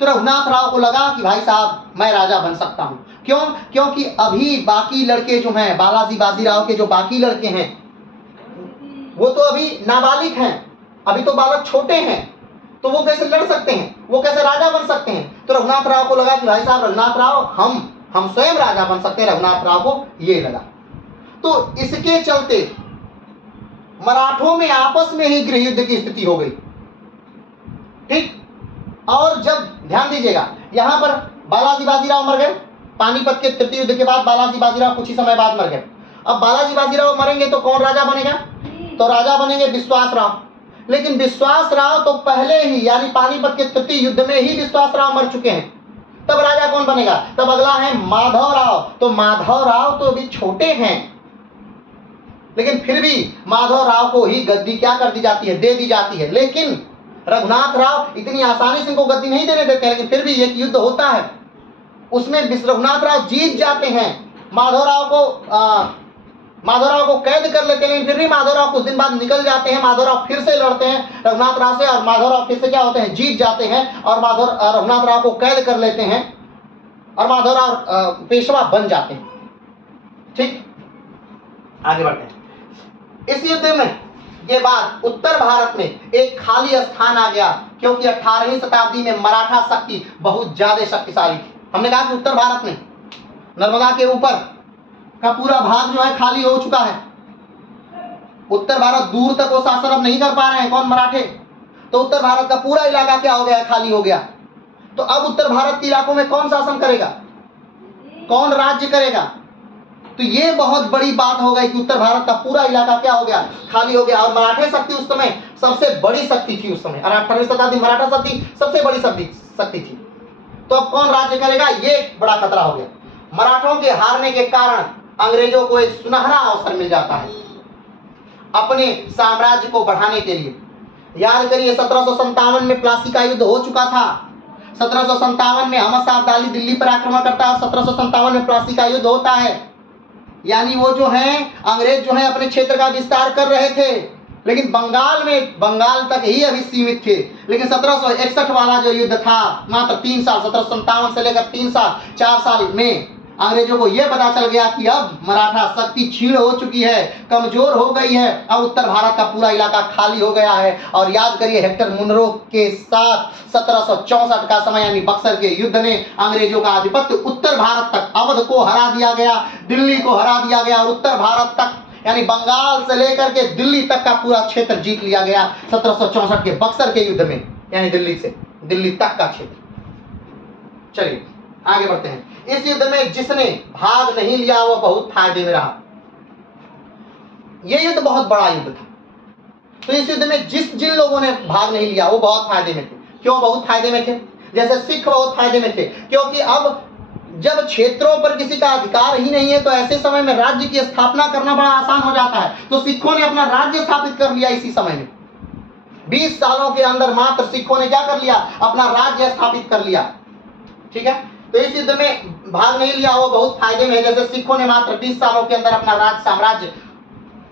तो रघुनाथ राव को लगा कि भाई साहब मैं राजा बन सकता हूं। क्यों? क्योंकि अभी बाकी लड़के जो हैं, बालाजी बाजीराव के जो बाकी लड़के हैं वो तो अभी नाबालिग हैं, अभी तो बालक छोटे हैं, तो वो कैसे लड़ सकते हैं, वो कैसे राजा बन सकते हैं? तो रघुनाथ राव को लगा कि भाई साहब रघुनाथ राव हम स्वयं राजा बन सकते हैं। रघुनाथ राव को ये लगा। तो इसके चलते मराठों में आपस में ही गृह युद्ध की स्थिति हो गई। ठीक। और जब ध्यान दीजिएगा, यहां पर बालाजी बाजीराव मर गए, पानीपत के तृतीय युद्ध के बाद बालाजी बाजीराव कुछ ही समय बाद मर गए। अब बालाजी बाजीराव मरेंगे तो कौन राजा बनेगा? तो राजा बनेंगे विश्वास राव। लेकिन विश्वास राव तो पहले ही यानी पानीपत के तृतीय युद्ध में ही विश्वास राव मर चुके हैं। तब राजा कौन बनेगा? तब अगला है माधव राव। तो माधव राव तो अभी छोटे हैं, लेकिन फिर भी माधव राव को ही गद्दी क्या कर दी जाती है? दे दी जाती है। लेकिन रघुनाथ राव इतनी आसानी से इनको गद्दी नहीं देने देते हैं। लेकिन फिर भी एक युद्ध होता है, उसमें रघुनाथ राव जीत जाते हैं। माधव राव को कैद कर लेते हैं, लेकिन फिर भी माधव राव कुछ दिन बाद निकल जाते हैं। माधव राव फिर से लड़ते हैं रघुनाथ राव से, और माधव राव फिर से क्या होते हैं? जीत जाते हैं और रघुनाथ राव को कैद कर लेते हैं और माधव राव पेशवा बन जाते हैं। ठीक, आगे बढ़ते हैं। इस युद्ध में के बाद उत्तर भारत में एक खाली स्थान आ गया, क्योंकि 18वीं शताब्दी में मराठा शक्ति बहुत ज्यादा शक्तिशाली थी। हमने कहा कि उत्तर भारत में नर्मदा के ऊपर का पूरा भाग जो है खाली हो चुका है। उत्तर भारत दूर तक वो शासन अब नहीं कर पा रहे हैं, कौन? मराठे। तो उत्तर भारत का पूरा इलाका क्या हो गया? खाली हो गया। तो अब उत्तर भारत के इलाकों में कौन शासन करेगा? कौन राज्य करेगा? तो ये बहुत बड़ी बात हो गई कि उत्तर भारत का पूरा इलाका क्या हो गया? खाली हो गया। और मराठे शक्ति उस समय सबसे बड़ी शक्ति थी। उस समय 18वीं शताब्दी मराठा शक्ति सबसे बड़ी शक्ति थी। तो अब कौन राज्य करेगा? ये बड़ा खतरा हो गया। मराठों के हारने के कारण अंग्रेजों को एक सुनहरा अवसर मिल जाता है अपने साम्राज्य को बढ़ाने के लिए। याद करिए 1757 में प्लासी का युद्ध हो चुका था। 1757 में अहमद शाह अब्दाली दिल्ली पर आक्रमण करता है और 1757 में प्लासी का युद्ध होता है। यानी वो जो है अंग्रेज जो है अपने क्षेत्र का विस्तार कर रहे थे, लेकिन बंगाल तक ही अभी सीमित थे। लेकिन 1761 वाला जो युद्ध था मात्र 3 साल, 1757 से लेकर 4 साल में अंग्रेजों को यह पता चल गया कि अब मराठा शक्ति क्षीण हो चुकी है, कमजोर हो गई है। अब उत्तर भारत का पूरा इलाका खाली हो गया है। और याद करिए हेक्टर मुनरो के साथ 1764 का समय यानी बक्सर के युद्ध ने अंग्रेजों का आधिपत्य उत्तर भारत तक, अवध को हरा दिया गया, दिल्ली को हरा दिया गया और उत्तर भारत तक यानी बंगाल से लेकर के दिल्ली तक का पूरा क्षेत्र जीत लिया गया 1764 के बक्सर के युद्ध में, यानी दिल्ली से दिल्ली तक का क्षेत्र। चलिए आगे बढ़ते हैं। इस युद्ध में जिसने भाग नहीं लिया वो बहुत फायदे में रहा। यह युद्ध बहुत बड़ा युद्ध था, तो इस युद्ध में जिन लोगों ने भाग नहीं लिया वो बहुत फायदे में थे। क्यों बहुत फायदे में थे? जैसे सिख बहुत फायदे में थे, क्योंकि अब जब क्षेत्रों पर किसी का अधिकार ही नहीं है तो ऐसे समय में राज्य की स्थापना करना बड़ा आसान हो जाता है। तो सिखों ने अपना राज्य स्थापित कर लिया इसी समय में। 20 सालों के अंदर मात्र सिखों ने क्या कर लिया? अपना राज्य स्थापित कर लिया। ठीक है, तो इस युद्ध में भाग नहीं लिया वो बहुत फायदे में है। जैसे सिखों ने मात्र 20 सालों के अंदर अपना साम्राज्य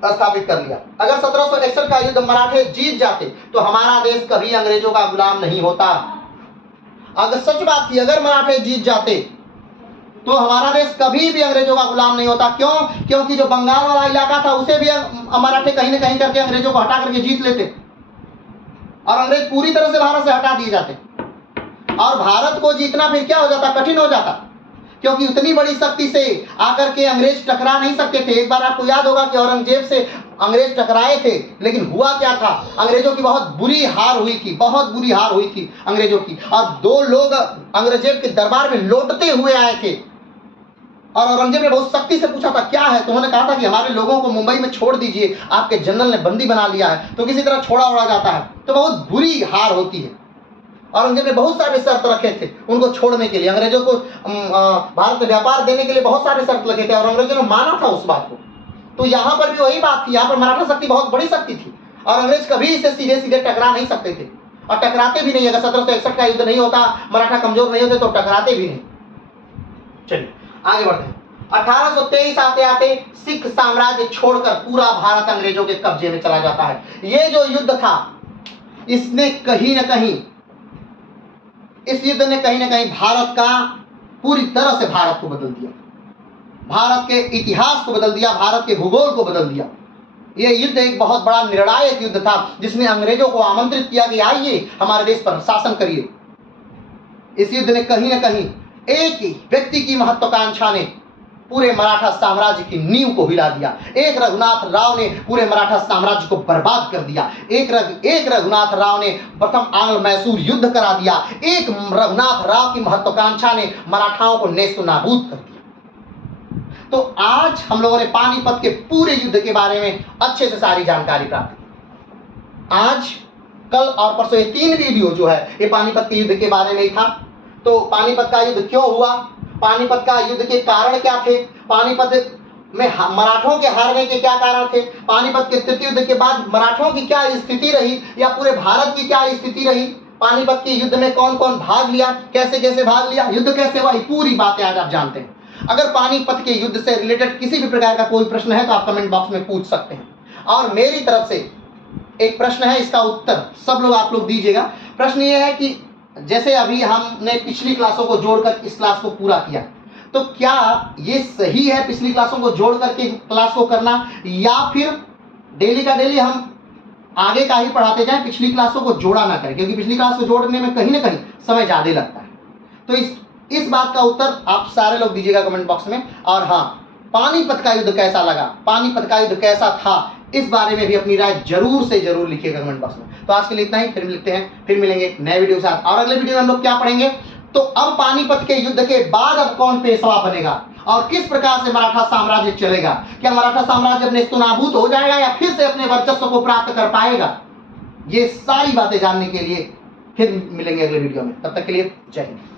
स्थापित कर लिया। अगर 1761 का युद्ध मराठे जीत जाते तो हमारा देश कभी अंग्रेजों का गुलाम नहीं होता। अगर सच बात थी, अगर मराठे जीत जाते तो हमारा देश कभी भी अंग्रेजों का गुलाम नहीं होता। क्यों? क्योंकि जो बंगाल वाला इलाका था उसे भी मराठे कहीं न कहीं करके अंग्रेजों को हटा करके जीत लेते और अंग्रेज पूरी तरह से भारत से हटा दिए जाते और भारत को जीतना फिर क्या हो जाता? कठिन हो जाता, क्योंकि उतनी बड़ी शक्ति से आकर के अंग्रेज टकरा नहीं सकते थे। एक बार आपको याद होगा कि औरंगजेब से अंग्रेज टकराए थे, लेकिन हुआ क्या था? अंग्रेजों की बहुत बुरी हार हुई थी, बहुत बुरी हार हुई थी अंग्रेजों की। और 2 लोग औरंगजेब के दरबार में लौटते हुए आए थे और औरंगजेब ने बहुत सख्ती से पूछा था क्या है, तो उन्होंने कहा था कि हमारे लोगों को मुंबई में छोड़ दीजिए, आपके जनरल ने बंदी बना लिया है। तो किसी तरह छोड़ा उड़ा जाता है, तो बहुत बुरी हार होती है। औरंगजेब ने बहुत सारे शर्त रखे थे उनको छोड़ने के लिए, अंग्रेजों को भारत में व्यापार देने के लिए बहुत सारे शर्त लगे थे और अंग्रेजों ने माना था उस बात को। तो यहाँ पर भी वही बात थी, यहाँ पर मराठा शक्ति बहुत बड़ी शक्ति थी और अंग्रेज कभी इसे सीधे सीधे टकरा नहीं सकते थे और टकराते भी नहीं। अगर 1761 का युद्ध नहीं होता, मराठा कमजोर नहीं होते तो टकराते भी नहीं। चलिए आगे बढ़ते हैं। 1823 आते आते सिख साम्राज्य छोड़कर पूरा भारत अंग्रेजों के कब्जे में चला जाता है। ये जो युद्ध था, इसने कहीं ना कहीं, इस युद्ध ने कहीं ना कहीं भारत का, पूरी तरह से भारत को बदल दिया, भारत के इतिहास को बदल दिया, भारत के भूगोल को बदल दिया। यह युद्ध एक बहुत बड़ा निर्णायक युद्ध था जिसने अंग्रेजों को आमंत्रित किया कि आइए हमारे देश पर शासन करिए। इस युद्ध ने कहीं ना कहीं एक ही व्यक्ति की महत्वाकांक्षा ने पूरे मराठा साम्राज्य की नींव को हिला दिया। एक रघुनाथ राव ने पूरे मराठा साम्राज्य को बर्बाद कर दिया। एक रघुनाथ राव ने प्रथम आंग्ल मैसूर युद्ध करा दिया। एक रघुनाथ राव की महत्वाकांक्षा ने मराठाओं को नेस्तनाबूद कर दिया। तो आज हम लोगों ने पानीपत के पूरे युद्ध के बारे में अच्छे से सारी जानकारी प्राप्त की। आज, कल और परसों ये 3 वीडियो जो है ये पानीपत के युद्ध के बारे में ही था। तो पानीपत का युद्ध क्यों हुआ, पानीपत का युद्ध के कारण क्या थे, पानीपत में मराठों के हारने के क्या कारण थे, पानीपत के तृतीय युद्ध के बाद मराठों की क्या स्थिति रही या पूरे भारत की क्या स्थिति रही, पानीपत के युद्ध में कौन कौन भाग लिया, कैसे कैसे भाग लिया, युद्ध कैसे हुआ, ये पूरी बातें आज आप जानते हैं। अगर पानीपत के युद्ध से रिलेटेड किसी भी प्रकार का कोई प्रश्न है तो आप कमेंट बॉक्स में पूछ सकते हैं और मेरी तरफ से एक प्रश्न है, इसका उत्तर सब लोग आप लोग दीजिएगा। प्रश्न ये है कि जैसे अभी हमने पिछली क्लासों को जोड़कर इस क्लास को पूरा किया, तो क्या ये सही है पिछली क्लासों को जोड़ करके क्लास को करना, या फिर डेली का डेली हम आगे का ही पढ़ाते जाएं, पिछली क्लासों को जोड़ा ना करें, क्योंकि पिछली क्लास को जोड़ने में कहीं ना कहीं समय ज़्यादा लगता है। तो इस बात का उत्तर आप सारे लोग दीजिएगा कमेंट बॉक्स में। और हाँ, पानीपत का युद्ध कैसा लगा, पानीपत का युद्ध कैसा था, इस बारे में भी अपनी राय जरूर से जरूर लिखिएगा कमेंट बॉक्स में। तो आज के लिए इतना ही, फिर मिलते हैं, फिर मिलेंगे एक नए वीडियो के साथ। और अगले वीडियो में हम लोग क्या पढ़ेंगे, तो अब पानीपत के युद्ध के बाद अब कौन पेशवा बनेगा और किस प्रकार से मराठा साम्राज्य चलेगा, क्या मराठा साम्राज्य अपने नेस्तनाबूद हो जाएगा या फिर से अपने वर्चस्व को प्राप्त कर पाएगा, ये सारी बातें जानने के लिए फिर मिलेंगे अगले वीडियो में। तब तक के लिए जय हिंद।